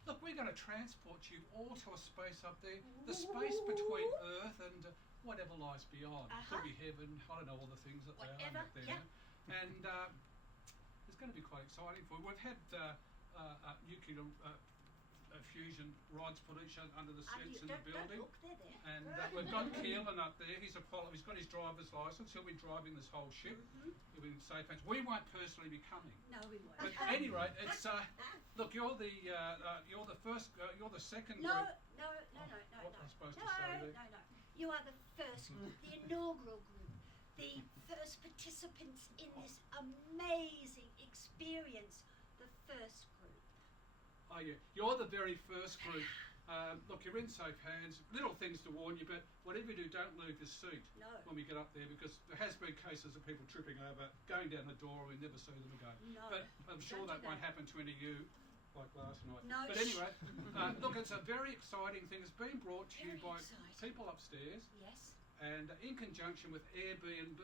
Look, we're going to transport you all to a space up there, the space between Earth and whatever lies beyond. Uh-huh. Could be heaven, I don't know all the things that Whatever, they are up there. yeah. And it's going to be quite exciting for you. We've had nuclear fusion rods put each under the seats in the building. Don't look, they're there. And we've got Keelan up there. He's got his driver's license. He'll be driving this whole ship. He'll be in safe hands. We won't personally be coming. No, we won't. But at any rate, it's look. You're the first. You're the second No, group. no. What am I supposed to No, say there? no. You are the first group, the inaugural group, the first participants in this amazing experience. The first group. Oh yeah, you're the very first group. Look, you're in safe hands. Little things to warn you, but whatever you do, don't leave your seat No. when we get up there, because there has been cases of people tripping over, going down the door, and we never see them again. No. But I'm sure Don't do that won't that. happen to any of you, like last night. No, But anyway, look, it's a very exciting thing. It's been brought to you Very by exciting. people upstairs, Yes. and in conjunction with Airbnb.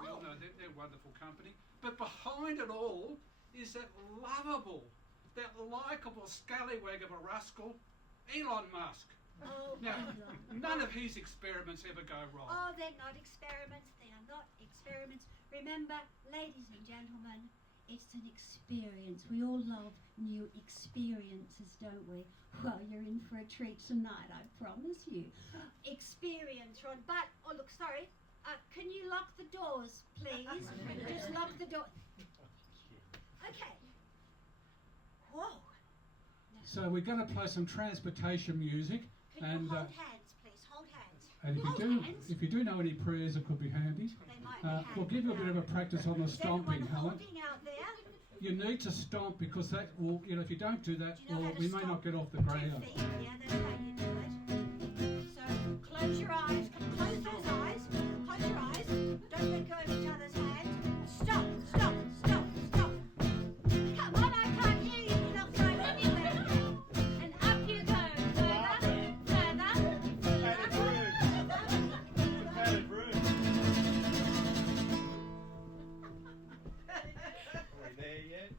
We all Oh. know they're a wonderful company. But behind it all is that lovable, that likeable scallywag of a rascal, Elon Musk. Oh, Now, Elon. none of his experiments ever go wrong. Oh, they're not experiments. They are not experiments. Remember, ladies and gentlemen, it's an experience. We all love new experiences, don't we? Well, you're in for a treat tonight, I promise you. Experience, Ron. But, oh, look, sorry. Can you lock the doors, please? Just lock the door. Okay. Whoa. So we're going to play some transportation music, Can and you hold hands, please? Hold hands. and Hold hands. if you do know any prayers, it could be handy. They might be We'll handy give you a bit now. of a practice on the Is everyone stomping, Helen. holding out there? You need to stomp, because that will, if you don't do that, Do you know well, how to we may stomp? not get off the 2 ground. feet. Yeah, that's how you do it. So close your eyes. Close those eyes. Close your eyes. Don't let go of each other's hands. Stop. Stop. Stop. Stop. Come on, I can't hear you. You're not going anywhere. And up you go. Further. Further. Padded room. Are we there yet?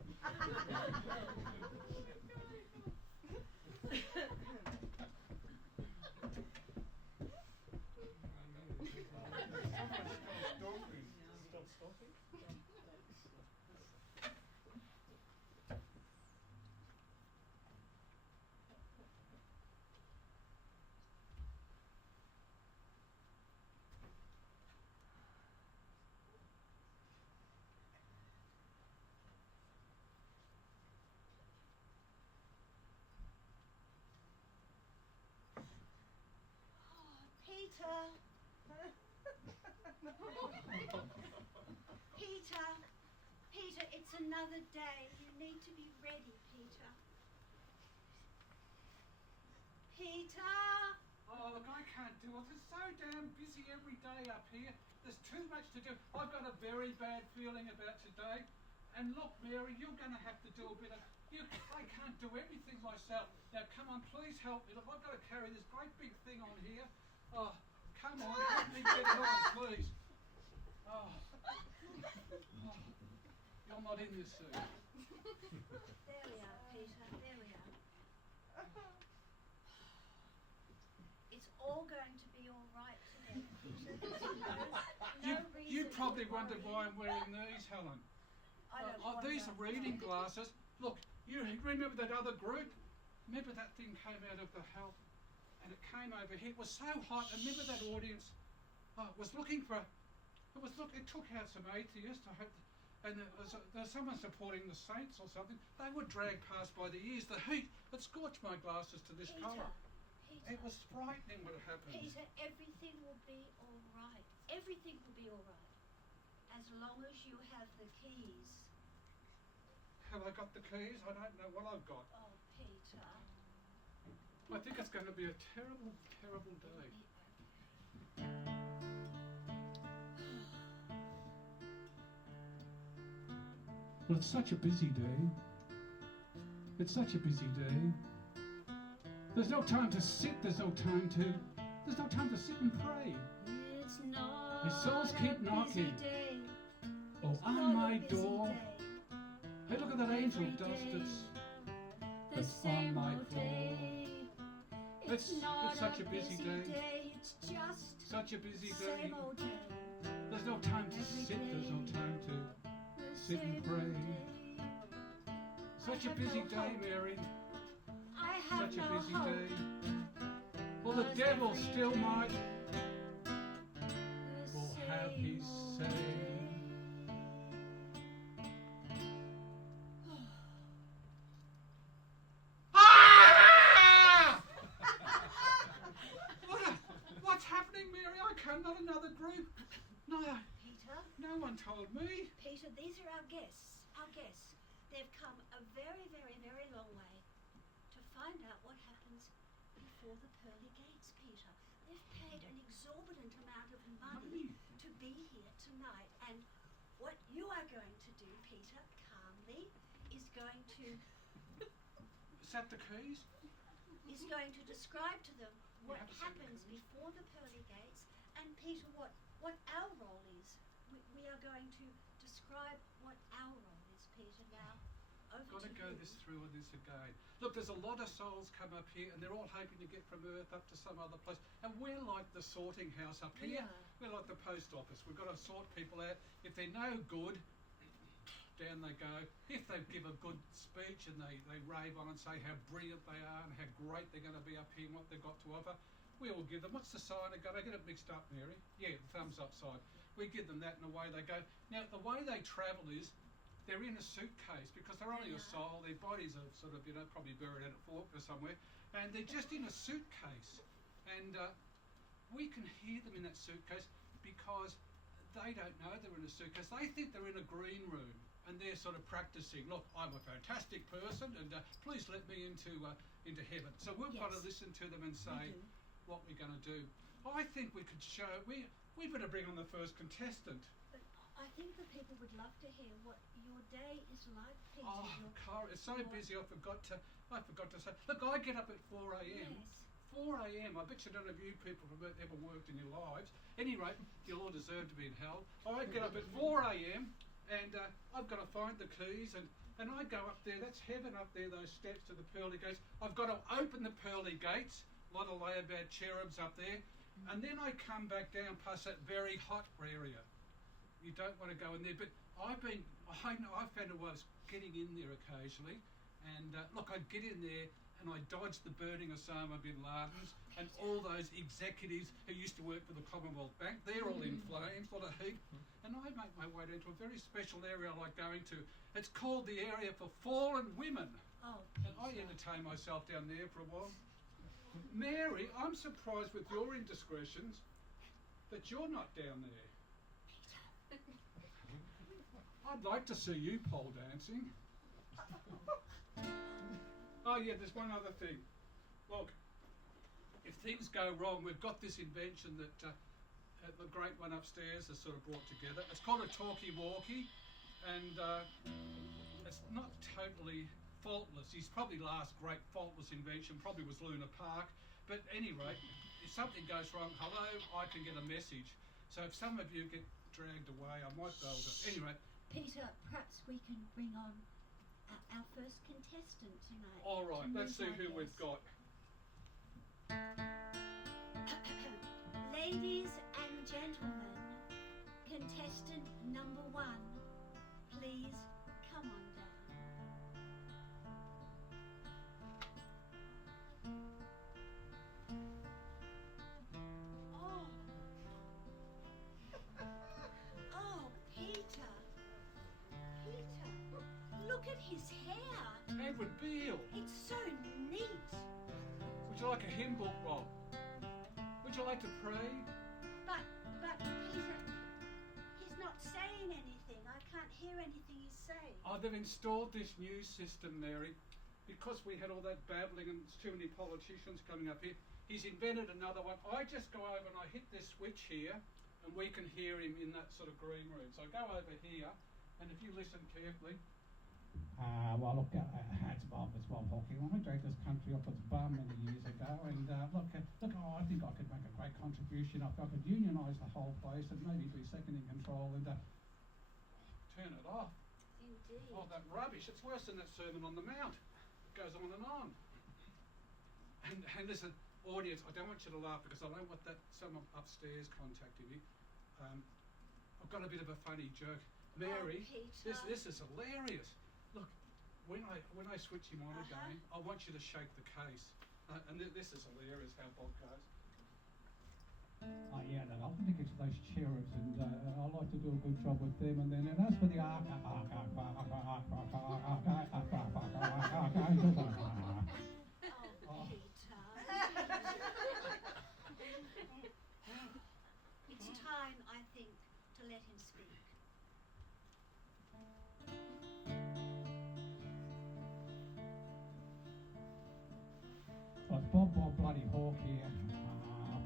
Peter. Peter. Peter, it's another day. You need to be ready, Peter. Peter. Oh, look, I can't do it. It's so damn busy every day up here. There's too much to do. I've got a very bad feeling about today. And look, Mary, you're going to have to do a bit of... I can't do everything myself. Now, come on, please help me. Look, I've got to carry this great big thing on here. Oh, come on, help me get it on, please. Oh. You're not in this suit. There we are, Peter. There we are. It's all going to be all right today, Peter. There's no reason You probably to wondered worry. why I'm wearing these, Helen. I don't These wonder. are reading glasses. Look, you remember that other group? Remember that thing came out of the hell and it came over here. It was so hot. And remember that audience was looking for... It took out some atheists, I hope, and there was someone supporting the saints or something. They were dragged past by the ears. The heat, it scorched my glasses to this colour. Peter, It was frightening what happened. Peter, everything will be all right. Everything will be all right. As long as you have the keys. Have I got the keys? I don't know what I've got. Oh, Peter. I think it's going to be a terrible, terrible day. Well, it's such a busy day. It's such a busy day. There's no time to sit. There's no time to sit and pray. It's not His souls keep a busy knocking. day. Oh, It's on not my a busy door. day. Hey, look at that angel Every dust day. The that's on same my old floor. day. It's not such a busy day. It's just Such a busy day. same old day. There's no time to Every sit. There's no day. time to... The Sit and same pray. old day. Such a have busy no day, hope. Mary. I have Such a no busy hope. day. Well, the Cause devil every still day might the will have same his old say. day. Ah! What's happening, Mary? I can't. Not another group. No, Peter, no one told me. Peter, these are our guests. Our guests. They've come a very, very, very long way to find out what happens before the pearly gates, Peter. They've paid an exorbitant amount of money to be here tonight. And what you are going to do, Peter, calmly, is going to Is that the keys? describe to them what haven't seen the happens keys. before the pearly gates, and Peter, what our role is. We are going to describe what our role is, Peter. Now, over Got to to go you. this through and this again. Look, there's a lot of souls come up here, and they're all hoping to get from Earth up to some other place. And we're like the sorting house up here. Yeah. We're like the post office. We've got to sort people out. If they're no good, down they go. If they give a good speech and they rave on and say how brilliant they are and how great they're going to be up here and what they've got to offer, we all give them. What's the sign they got? I get it mixed up, Mary. Yeah, the thumbs up sign. We give them that and away they go. Now, the way they travel is they're in a suitcase because they're only a Yeah. soul. Their bodies are sort of, probably buried out at Fork or somewhere. And they're just in a suitcase. And we can hear them in that suitcase because they don't know they're in a suitcase. They think they're in a green room. And they're sort of practicing, look, I'm a fantastic person and please let me into heaven. So we've got to Yes. listen to them and say do. what we're going to do. I think we could show, we better bring on the first contestant. But I think the people would love to hear what your day is like, Peter. Oh, Your- Cara, it's so busy I forgot to say, look, I get up at 4 a.m. Yes. 4 a.m. I bet you none of you people have ever worked in your lives. Anyway, you'll all deserve to be in hell. I get up at 4 a.m. and I've got to find the keys and I go up there. That's heaven up there, those steps to the pearly gates. I've got to open the pearly gates. A lot of layabad cherubs up there. And then I come back down past that very hot area. You don't want to go in there. But I found I was getting in there occasionally. And look, I'd get in there and I dodged the burning Osama bin Laden's and all those executives who used to work for the Commonwealth Bank. They're all in flames, a lot of heat. And I make my way into a very special area I like going to. It's called the area for fallen women. Oh, And I Peter. entertain myself down there for a while. Mary, I'm surprised with your indiscretions that you're not down there. I'd like to see you pole dancing. Oh yeah, there's one other thing. Look, if things go wrong, we've got this invention that the great one upstairs has sort of brought together. It's called a talkie-walkie, and it's not totally faultless. His probably last great faultless invention probably was Luna Park. But at any rate, if something goes wrong, hello, I can get a message. So if some of you get dragged away, I might be able to. Anyway. Peter, perhaps we can bring on our first contestant tonight. All right, let's see who we've got. Ladies and gentlemen, contestant number 1, please come on down. Oh, Peter. Peter, look at his hair. Edward Beale. It's so neat. Would you like a hymn book, Rob? Would you like to pray? But Peter, he's not saying anything. I can't hear anything he's saying. Oh, they've installed this new system, Mary, because we had all that babbling and too many politicians coming up here. He's invented another one. I just go over and I hit this switch here, and we can hear him in that sort of green room. So I go over here, and if you listen carefully. Well, look, it's Bob Hawking. I dragged this country off its bum many years ago, and look, I think I could make a great contribution. I could unionise the whole place and maybe be second in control and turn it off. Indeed. Oh, that rubbish. It's worse than that Sermon on the Mount. It goes on and on. And listen, audience, I don't want you to laugh because I don't want that someone upstairs contacting me. I've got a bit of a funny joke. Mary, Peter. this is hilarious. Look, when I switch him on again, I want you to shake the case. And this is hilarious how Bob goes. oh yeah, no, I think it's those cherubs, and I like to do a good job with them. And then as for the ark, Oh, Peter. It's time, I think, to let him speak. Well, it's Bob Bloody Hawk here,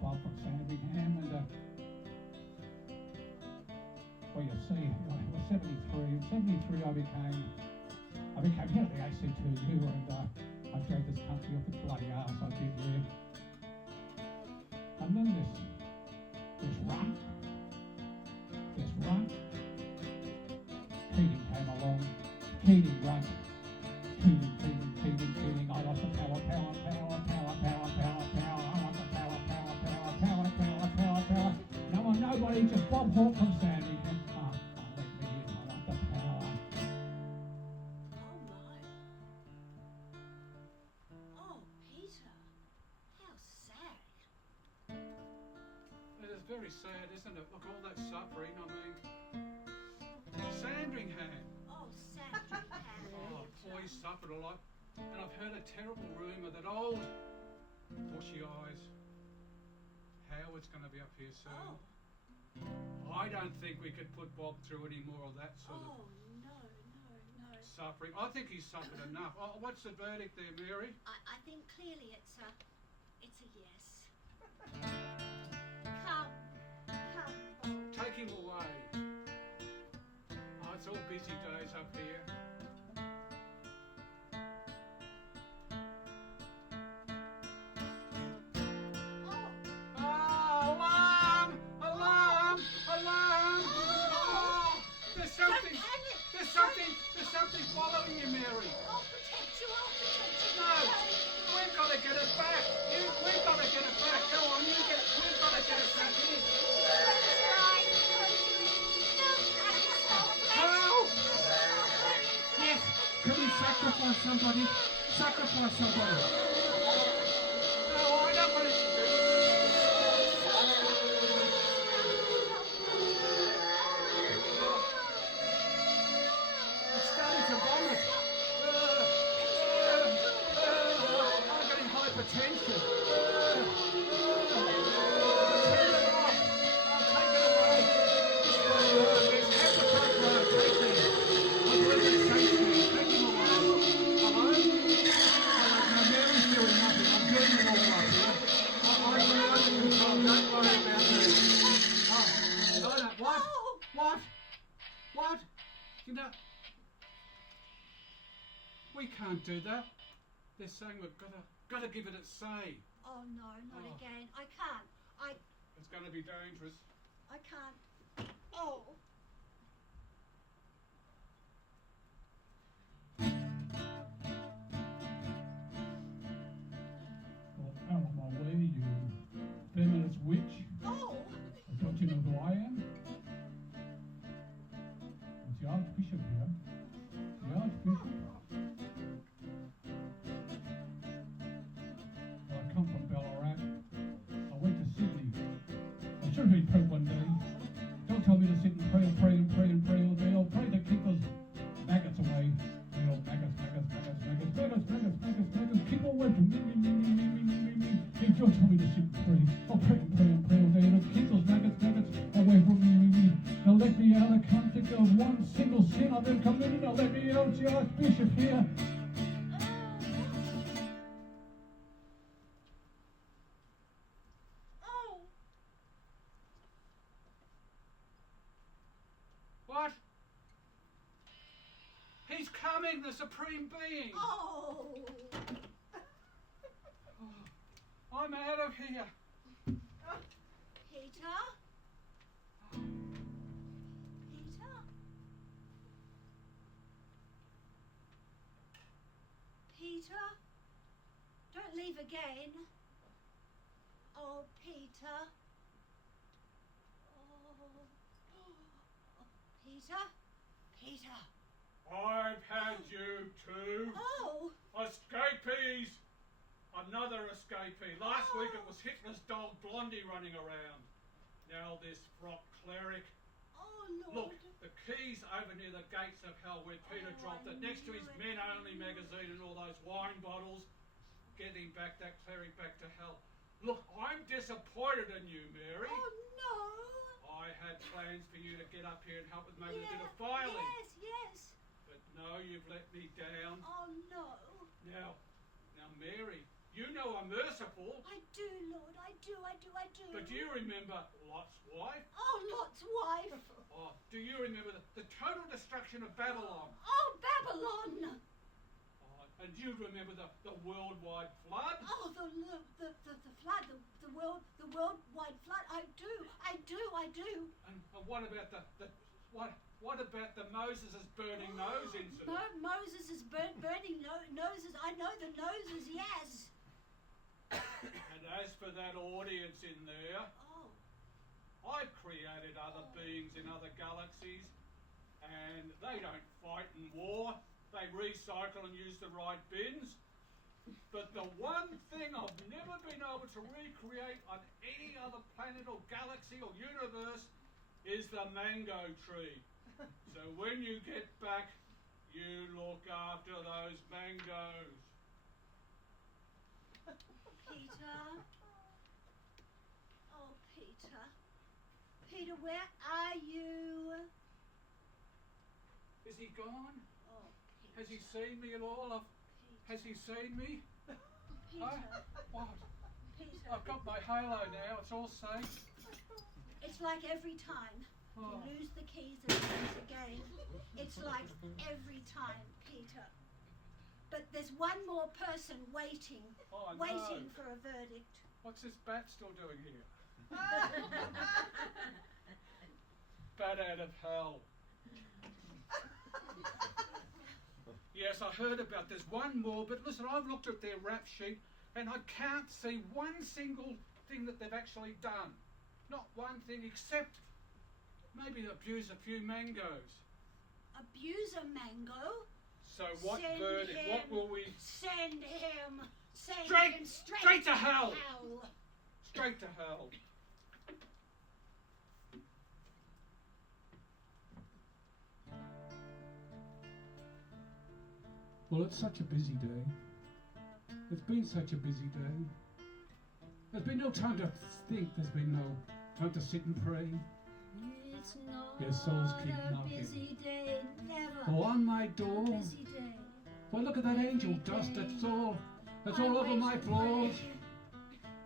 Bob from Sandringham, and well, you see, I was 73. In 73, I became head of the ACTU, and I dragged this country off its bloody arse. I did, yeah. And then this runt, Keating came along. Keating runt. Keating. I lost the power. I lost the power. Nobody, just Bob Hawke from Sandringham. Let me in. I want the power. Oh, my. Oh, Peter. How sad. It is very sad, isn't it? Look, all that suffering. I mean, Sandringham. Oh, Sandringham. Oh, boy, he suffered a lot. And I've heard a terrible rumour that old bushy eyes Howard's going to be up here soon. Oh. I don't think we could put Bob through any more of that sort of No. suffering. I think he's suffered enough. Oh, what's the verdict there, Mary? I think clearly it's a yes. Come, Bob. Take him away. Oh, it's all busy days up here. There's something following you, Mary. I'll protect you. No, we've got to get it back. We've got to get it back. Go on, we've got to get it back in. How? Yes, can we sacrifice somebody? Sacrifice somebody. No, I don't want it to be. I'm getting hypertension. against it. Turn it off. Take it away. It's Apricot Road. Take me. I believe it's Shakespeare. Take him away. Hello? Now Mary's doing nothing. I'm doing it all up here. I'm under control. Don't worry about me. Oh, Donna, what? Oh. What? What? You know, we can't do that. They're saying we've gotta give it its say. Oh no, not Oh. again. I can't. It's going to be dangerous. I can't. Oh. Well, out of my way, you feminist witch. Oh. Don't you know who I am? It's the Archbishop here. The Archbishop. Well, I come from Ballarat. I went to Sydney. I should have been Pope one day. Don't tell me to sit and pray and pray and pray and pray all day. I'll pray to keep those maggots away. You know, maggots. Keep away from me. Hey, don't tell me to sit and pray. I'll pray and pray and pray all day. It'll keep those maggots away from me. Now let me out. I can't think of one single sin I've ever committed. Now let me out. It's the Archbishop here. Oh. What? He's coming, the Supreme Being. Oh. I'm out of here. Peter? Peter? Peter? Don't leave again. Oh, Peter. Oh. Peter? Peter? I've had you too. Oh. Escapees! Another escapee. Last week it was Hitler's dog Blondie running around. Now this frock cleric. Oh, Look, Lord. the key's over near the gates of hell where Peter Oh, dropped I it, next to his knew it, Men I Only knew it. magazine and all those wine bottles. Getting back that cleric back to hell. Look, I'm disappointed in you, Mary. Oh, no. I had plans for you to get up here and help with maybe a Yeah, bit of filing. Yes. But no, you've let me down. Oh, no. Now, Mary, you know I'm merciful, I do, Lord. I do. but do you remember Lot's wife? Oh, Lot's wife. Oh, do you remember the total destruction of Babylon? Oh, Babylon. Oh, and do you remember the worldwide flood? Oh, the flood, the worldwide flood. I do. And what about what about the Moses' burning nose incident? Moses' burning noses. I know the noses, yes. And as for that audience in there, Oh, I've created other beings in other galaxies, and they don't fight in war. They recycle and use the right bins. But the one thing I've never been able to recreate on any other planet or galaxy or universe is the mango tree. So when you get back, you look after those mangoes. Peter. Oh, Peter. Peter, where are you? Is he gone? Oh, Has he seen me at all? Has he seen me? Peter. Huh? What? Peter. I've got my halo now. It's all safe. It's like every time Oh. you lose the keys and lose again. It's like every time, Peter. But there's one more person waiting, Oh, waiting no. for a verdict. What's this bat still doing here? Bat out of hell. Yes, I heard about there's one more, but listen, I've looked at their rap sheet and I can't see one single thing that they've actually done. Not one thing except maybe abuse a few mangoes. Abuse a mango. So what Send verdict? him. What will we... Send him. Send Straight- him straight to hell. hell. Straight to hell. Well, it's such a busy day. It's been such a busy day. There's been no time to think. There's been no time to sit and pray. It's not Your souls keep a knocking. busy day, never Oh, on my a door. busy day. Well, look at that angel dust. That's all over my floors.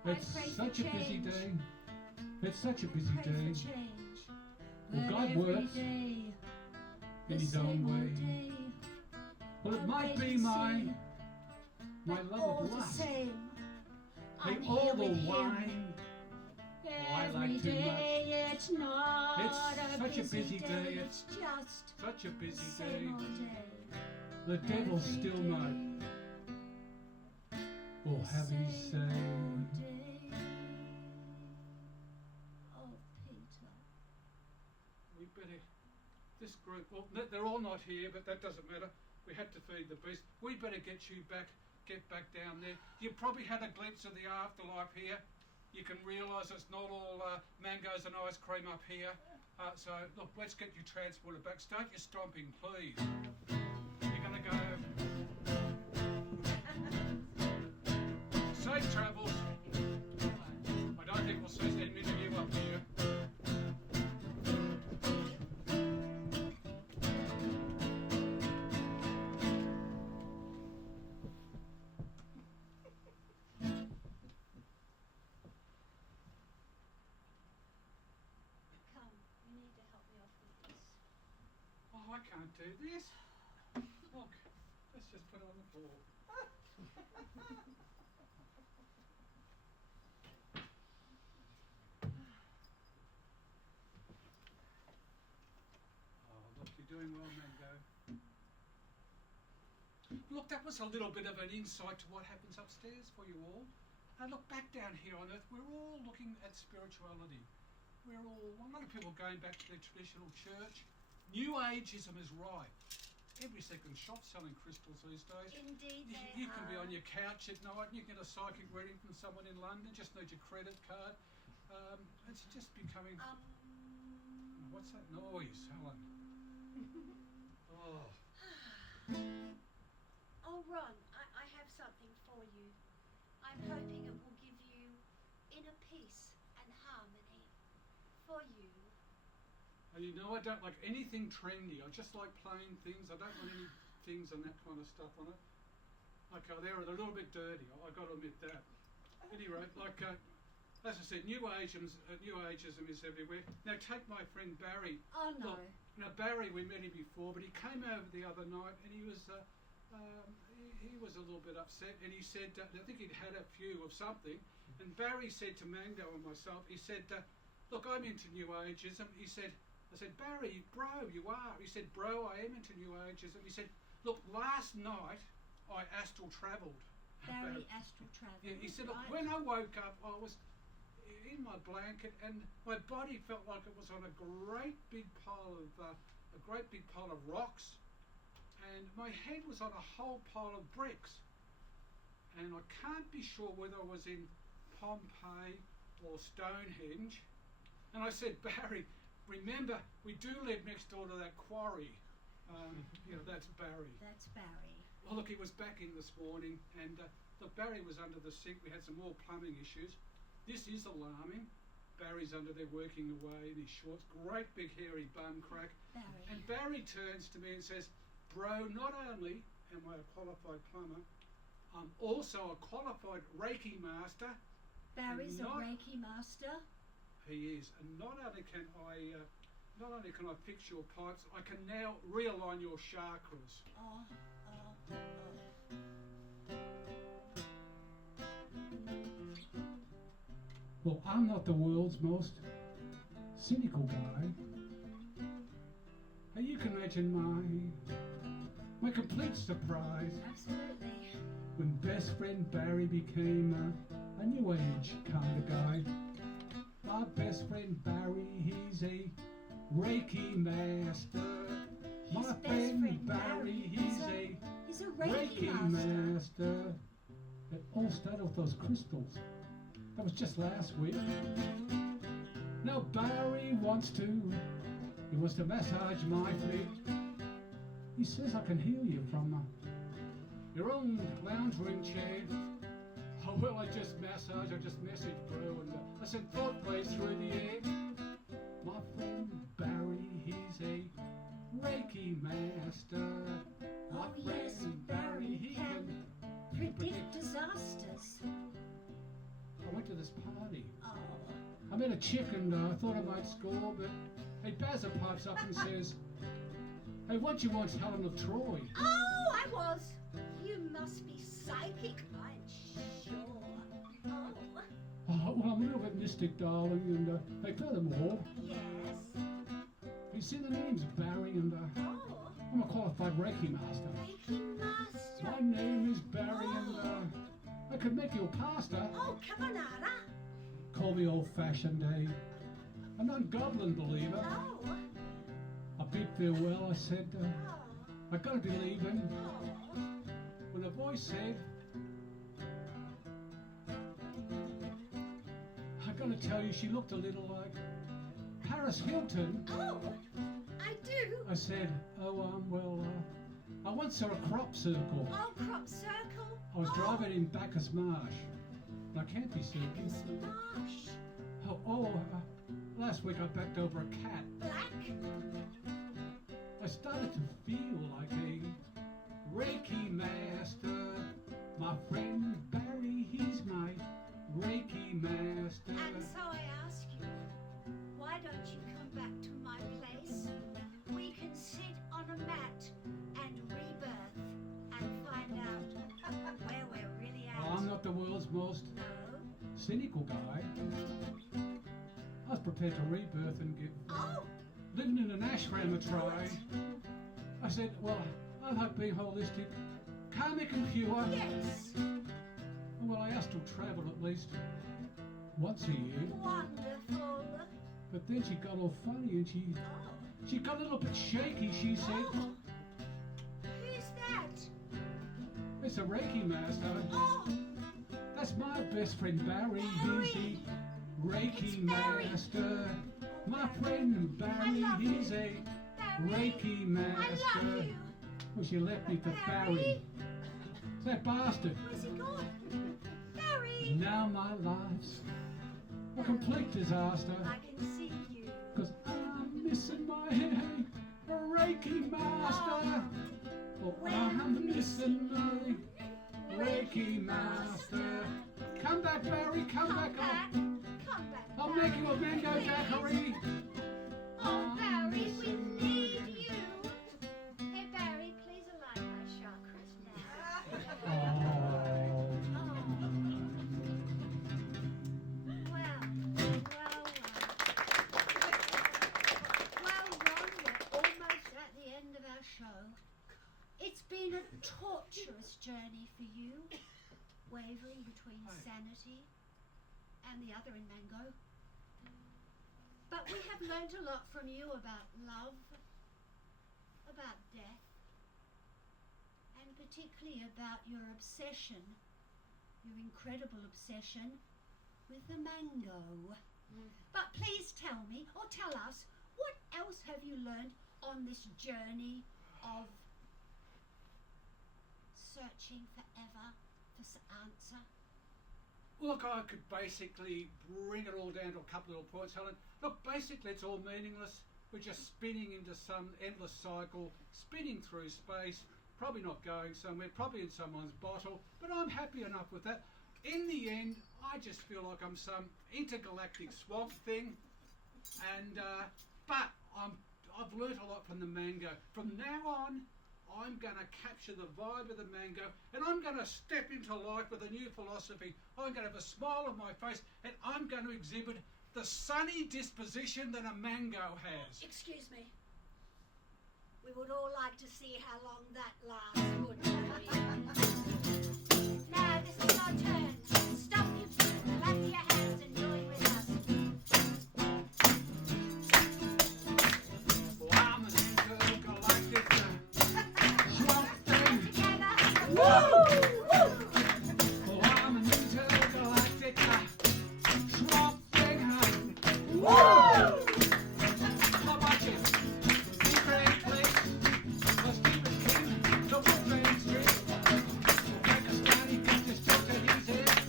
It's such a busy day. It's such a busy day. Well, God works in His own way. Well, it might be my love of lust. Hey, all the wine. I like too much. It's not It's such a busy day. It's just Such a busy same day. old day. The devil still might. Or have he say? Same old day. Oh, Peter. We better. This group. Well, they're all not here, but that doesn't matter. We had to feed the beast. We better get you back. Get back down there. You probably had a glimpse of the afterlife here. You can realise it's not all mangoes and ice cream up here. So, look, let's get you transported back. Start your stomping, please. You're going to go... Safe travels. I don't think we'll see any of you up here. Come, you need to help me off with this. Oh, I can't do this. Look, let's just put it on the floor. Oh, look, you're doing well, Mango. Look, that was a little bit of an insight to what happens upstairs for you all. And look, back down here on earth, we're all looking at spirituality. A lot of people going back to their traditional church. New Ageism is ripe. Every second shop selling crystals these days. Indeed, You can be on your couch at night and you get a psychic reading from someone in London, just need your credit card. It's just becoming... What's that noise, Helen? Oh. Oh, Ron, I have something for you. I'm hoping it will give you inner peace and harmony for you. And you know, I don't like anything trendy. I just like plain things. I don't want any things and that kind of stuff on it. Okay, they're a little bit dirty. I've got to admit that. Anyway, like, as I said, New Ageism is everywhere. Now, take my friend Barry. Oh, no. Look, now, Barry, we met him before, but he came over the other night and he was a little bit upset. And he said, I think he'd had a few of something. And Barry said to Mango and myself, he said, look, I'm into New Ageism. He said, I said, Barry, bro, you are. He said, bro, I am into New Ageism. He said, look, last night I astral travelled. Very astral travel. Yeah, he said, look, right. when I woke up, I was in my blanket and my body felt like it was on a great big pile of rocks, and my head was on a whole pile of bricks. And I can't be sure whether I was in Pompeii or Stonehenge. And I said, Barry, remember, we do live next door to that quarry. That's Barry. That's Barry. Well, look, he was back in this morning, and look, Barry was under the sink. We had some more plumbing issues. This is alarming. Barry's under there working away in his shorts, great big hairy bum crack. Barry. And Barry turns to me and says, bro, not only am I a qualified plumber, I'm also a qualified Reiki master. Barry's a not- Reiki master. He is, and not only can I fix your pipes, I can now realign your chakras. Oh. Well, I'm not the world's most cynical guy. Now you can imagine my complete surprise Absolutely. when best friend Barry became a new age kind of guy. My best friend Barry, he's a Reiki master. My His best friend friend Barry, he's a Reiki master. master. It all started with those crystals. That was just last week. Now Barry wants to massage my feet. He says I can heal you from your own lounge room chair. Oh well, I just messaged bro, and I said, thought plays through the air. My friend Barry, he's a Reiki master. My Oh, yes, friend Barry he can predict disasters. I went to this party. Oh, I met a chick and I thought I might score, but hey, Bazza pipes up and says, hey, weren't you once Helen of Troy? oh, I was. You must be psychic, I'm sure. Oh, Oh, well, I'm a little bit mystic, darling, and hey, furthermore, yes. you see the name's Barry, and Oh, I'm a qualified Reiki master. Reiki master. My name is Barry, and I could make you a pastor. Oh, caponata. Call me old-fashioned, eh? A non-goblin believer. Oh, I bid farewell, I said, oh, I gotta be leaving. oh. When a voice said, I gotta tell you, she looked a little like Paris Hilton. Oh, I do. I said, oh, well, I once saw a crop circle. Oh, crop circle. I was driving in Bacchus Marsh. And I can't be certain. Smash. Last week I backed over a cat. Black. I started to feel like a Reiki master. My friend Barry, he's my Reiki master. And so I ask you, why don't you come back to my place? We can sit on a mat and rebirth and find out where we're really at. I'm not the world's most No. cynical guy. I was prepared to rebirth and give Oh, living in an ashram a try. I said, well, I like being holistic, karmic and pure. yes. Well, I asked to travel at least once a year. Wonderful. But then she got all funny and Oh. she got a little bit shaky. She said, Oh. Who's that? it's a Reiki master. Oh, That's my best friend Barry. Barry. He's the Reiki It's Barry. master. My friend Barry, love he's you. a Barry. Reiki I master. love you. Well, she left me for Barry. Barry. That bastard. Where's he gone? Barry. Now my life's a complete disaster. I can see you. Cause I'm missing my Reiki master. Oh, I'm missing my Reiki master. Come back, Barry, come Come back. back. Come back. I'll Barry. make you a mango Please. daiquiri. Oh, Barry, we need you. Hey, Barry, please align my chakras now. Oh. Well, Ron, we're almost at the end of our show. It's been a torturous journey for you, wavering between sanity and the other in Mango. But we have learnt a lot from you about love, about death, and particularly about your obsession, your incredible obsession with the mango. But please tell me, or tell us, what else have you learned on this journey of searching forever for answer? Look, I could basically bring it all down to a couple little points, Helen. Look, basically it's all meaningless. We're just spinning into some endless cycle, spinning through space, probably not going somewhere, probably in someone's bottle, but I'm happy enough with that. In the end, I just feel like I'm some intergalactic swamp thing, and but I've learnt a lot from the mango. From now on, I'm going to capture the vibe of the mango, and I'm going to step into life with a new philosophy. I'm going to have a smile on my face, and I'm going to exhibit the sunny disposition that a mango has. Excuse me. We would all like to see how long that lasts, wouldn't we? Now, this is our turn. Stop your feet, clap your hands, and join with us. Well, I'm an intergalactic swamp thing. Together. Woo! Well, I'm an intergalactic swamp thing. Woo! How about you? You great place, the Stephen King, the Woodland Street. Make a stand, he gets his filter, he's in.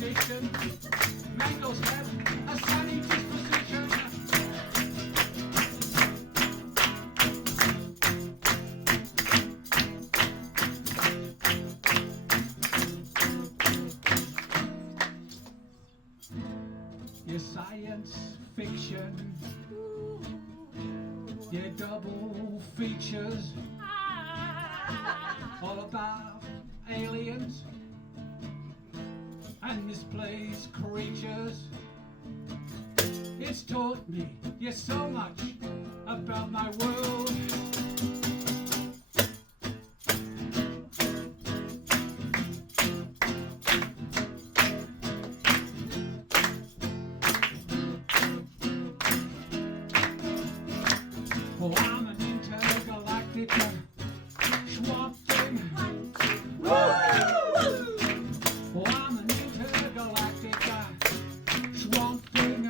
condition. Mangoes have a sunny disposition. Your science fiction, your double features, all about aliens and misplaced creatures. It's taught me, yes, so much about my world. Oh, I'm an intergalactic swamp thing. Oh, I'm an intergalactic swamp thing.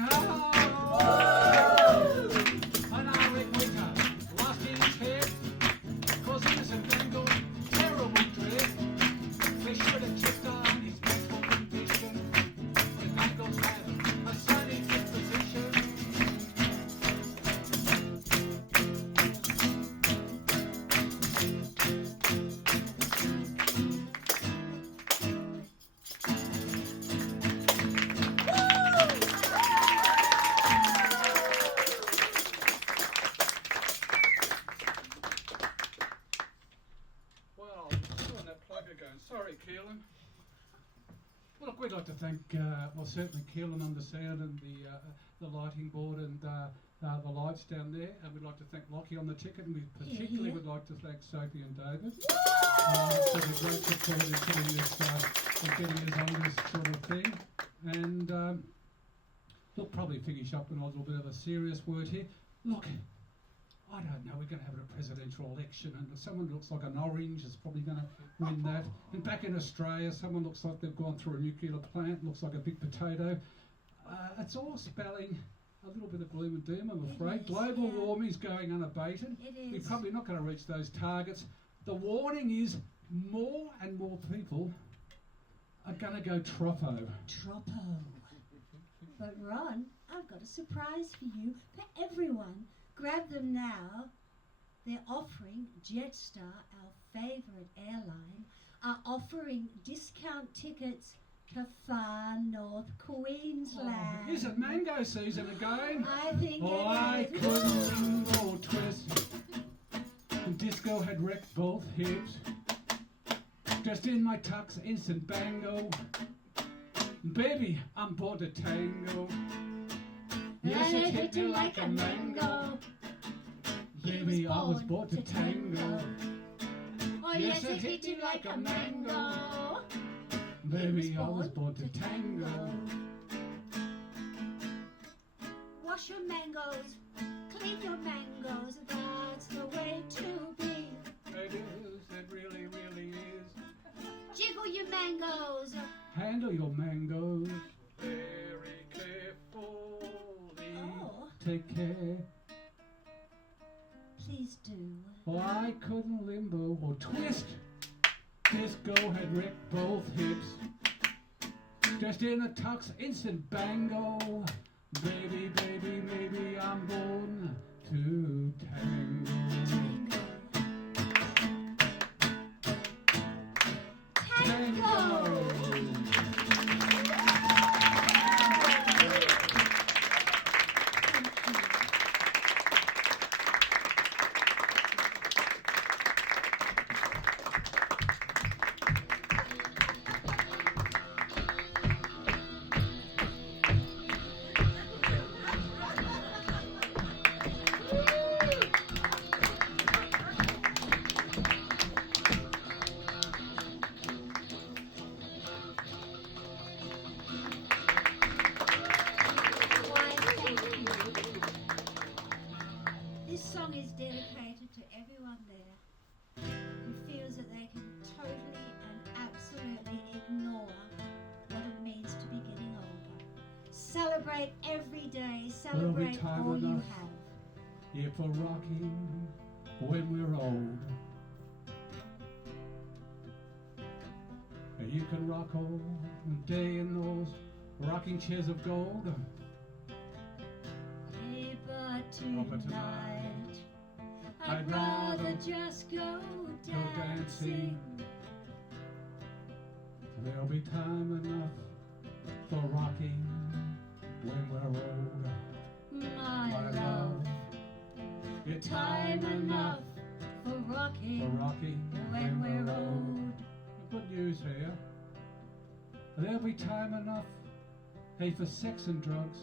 An Iric winter lost his head, 'cause innocent Bengal, terrible dread. They should have checked on his mental condition. The Bengals have a sunny disposition. Well, doing that plug again. Sorry, Keelan. Well, look, we'd like to thank, well, certainly Keelan on the sound and the lighting board and the lights down there. And we'd like to thank Lockie on the ticket. And we particularly would like to thank Sophie and David for the great support in getting us on this sort of thing. And we'll probably finish up with a little bit of a serious word here. Look, I don't know, we're going to have a presidential election and someone who looks like an orange is probably going to win that. And back in Australia, someone looks like they've gone through a nuclear plant, looks like a big potato. It's all spelling a little bit of gloom and doom, I'm afraid. Global warming is going unabated. We're probably not going to reach those targets. The warning is more and more people are going to go troppo. Troppo. But Ron, I've got a surprise for you, for everyone. Grab them now. They're offering, Jetstar, our favourite airline, are offering discount tickets to far north Queensland. Is it mango season again? I think I it is. couldn't limbo twist. And disco had wrecked both hips. Just in my tux, instant bango. Baby, I'm born to tango. Yes, it hit me like a mango. Baby, I was born to tango. Oh yes, it hit you like a mango. Baby, I was born to tango. Wash your mangoes, clean your mangoes, that's the way to be. It is, it really, really is. Jiggle your mangoes. Handle your mangoes very carefully. Oh, Take care. please do. Oh, I couldn't limbo or twist. Disco had wrecked both hips. Just in a tux, instant bango. Baby, baby, maybe I'm born to tango. Tango. Why, thank you. This song is dedicated to everyone there who feels that they can totally and absolutely ignore what it means to be getting older. Celebrate every day, celebrate time all you enough. have. If we're rocking when we're old. You can rock all day in those rocking chairs of gold. Hey, but Oh, but tonight I'd I'd rather rather just go dancing. dancing. There'll be time enough for rocking when we're old. My love, It's time enough for for rocking rocking when we're old. Good news here. There'll be time enough, hey, for sex and drugs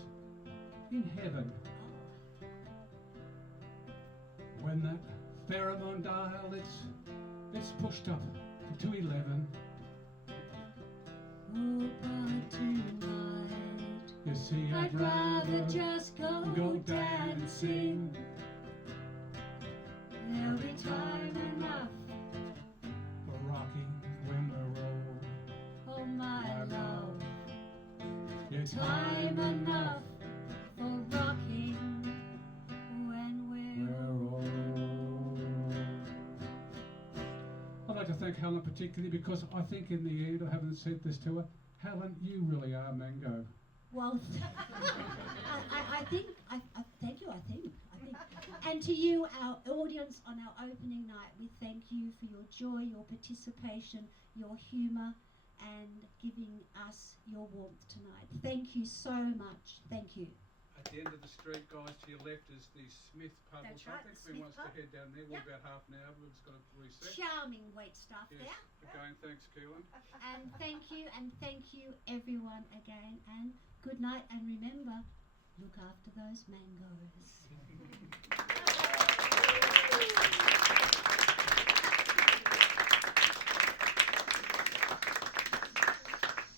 in heaven. When that pheromone dial it's pushed up to 11. Oh, but tonight You see, I'd rather just go dancing. There'll be time enough, for rocking when we're old. oh my love, It's time enough for rocking when we're old. I'd like to thank Helen particularly because I think in the end, I haven't said this to her, Helen, you really are Mango. Well, I think, thank you, I think. And to you, our audience on our opening night, we thank you for your joy, your participation, your humour, and giving us your warmth tonight. Thank you so much. Thank you. At the end of the street, guys, to your left is the Smith pub. That's which right, I think the we Smith wants to pub. head down there. Yep. We're about half an hour, but it's got to reset. Charming wait staff Yes. there. Again, thanks, Keelan. And thank you everyone again, and good night, and remember, look after those mangoes.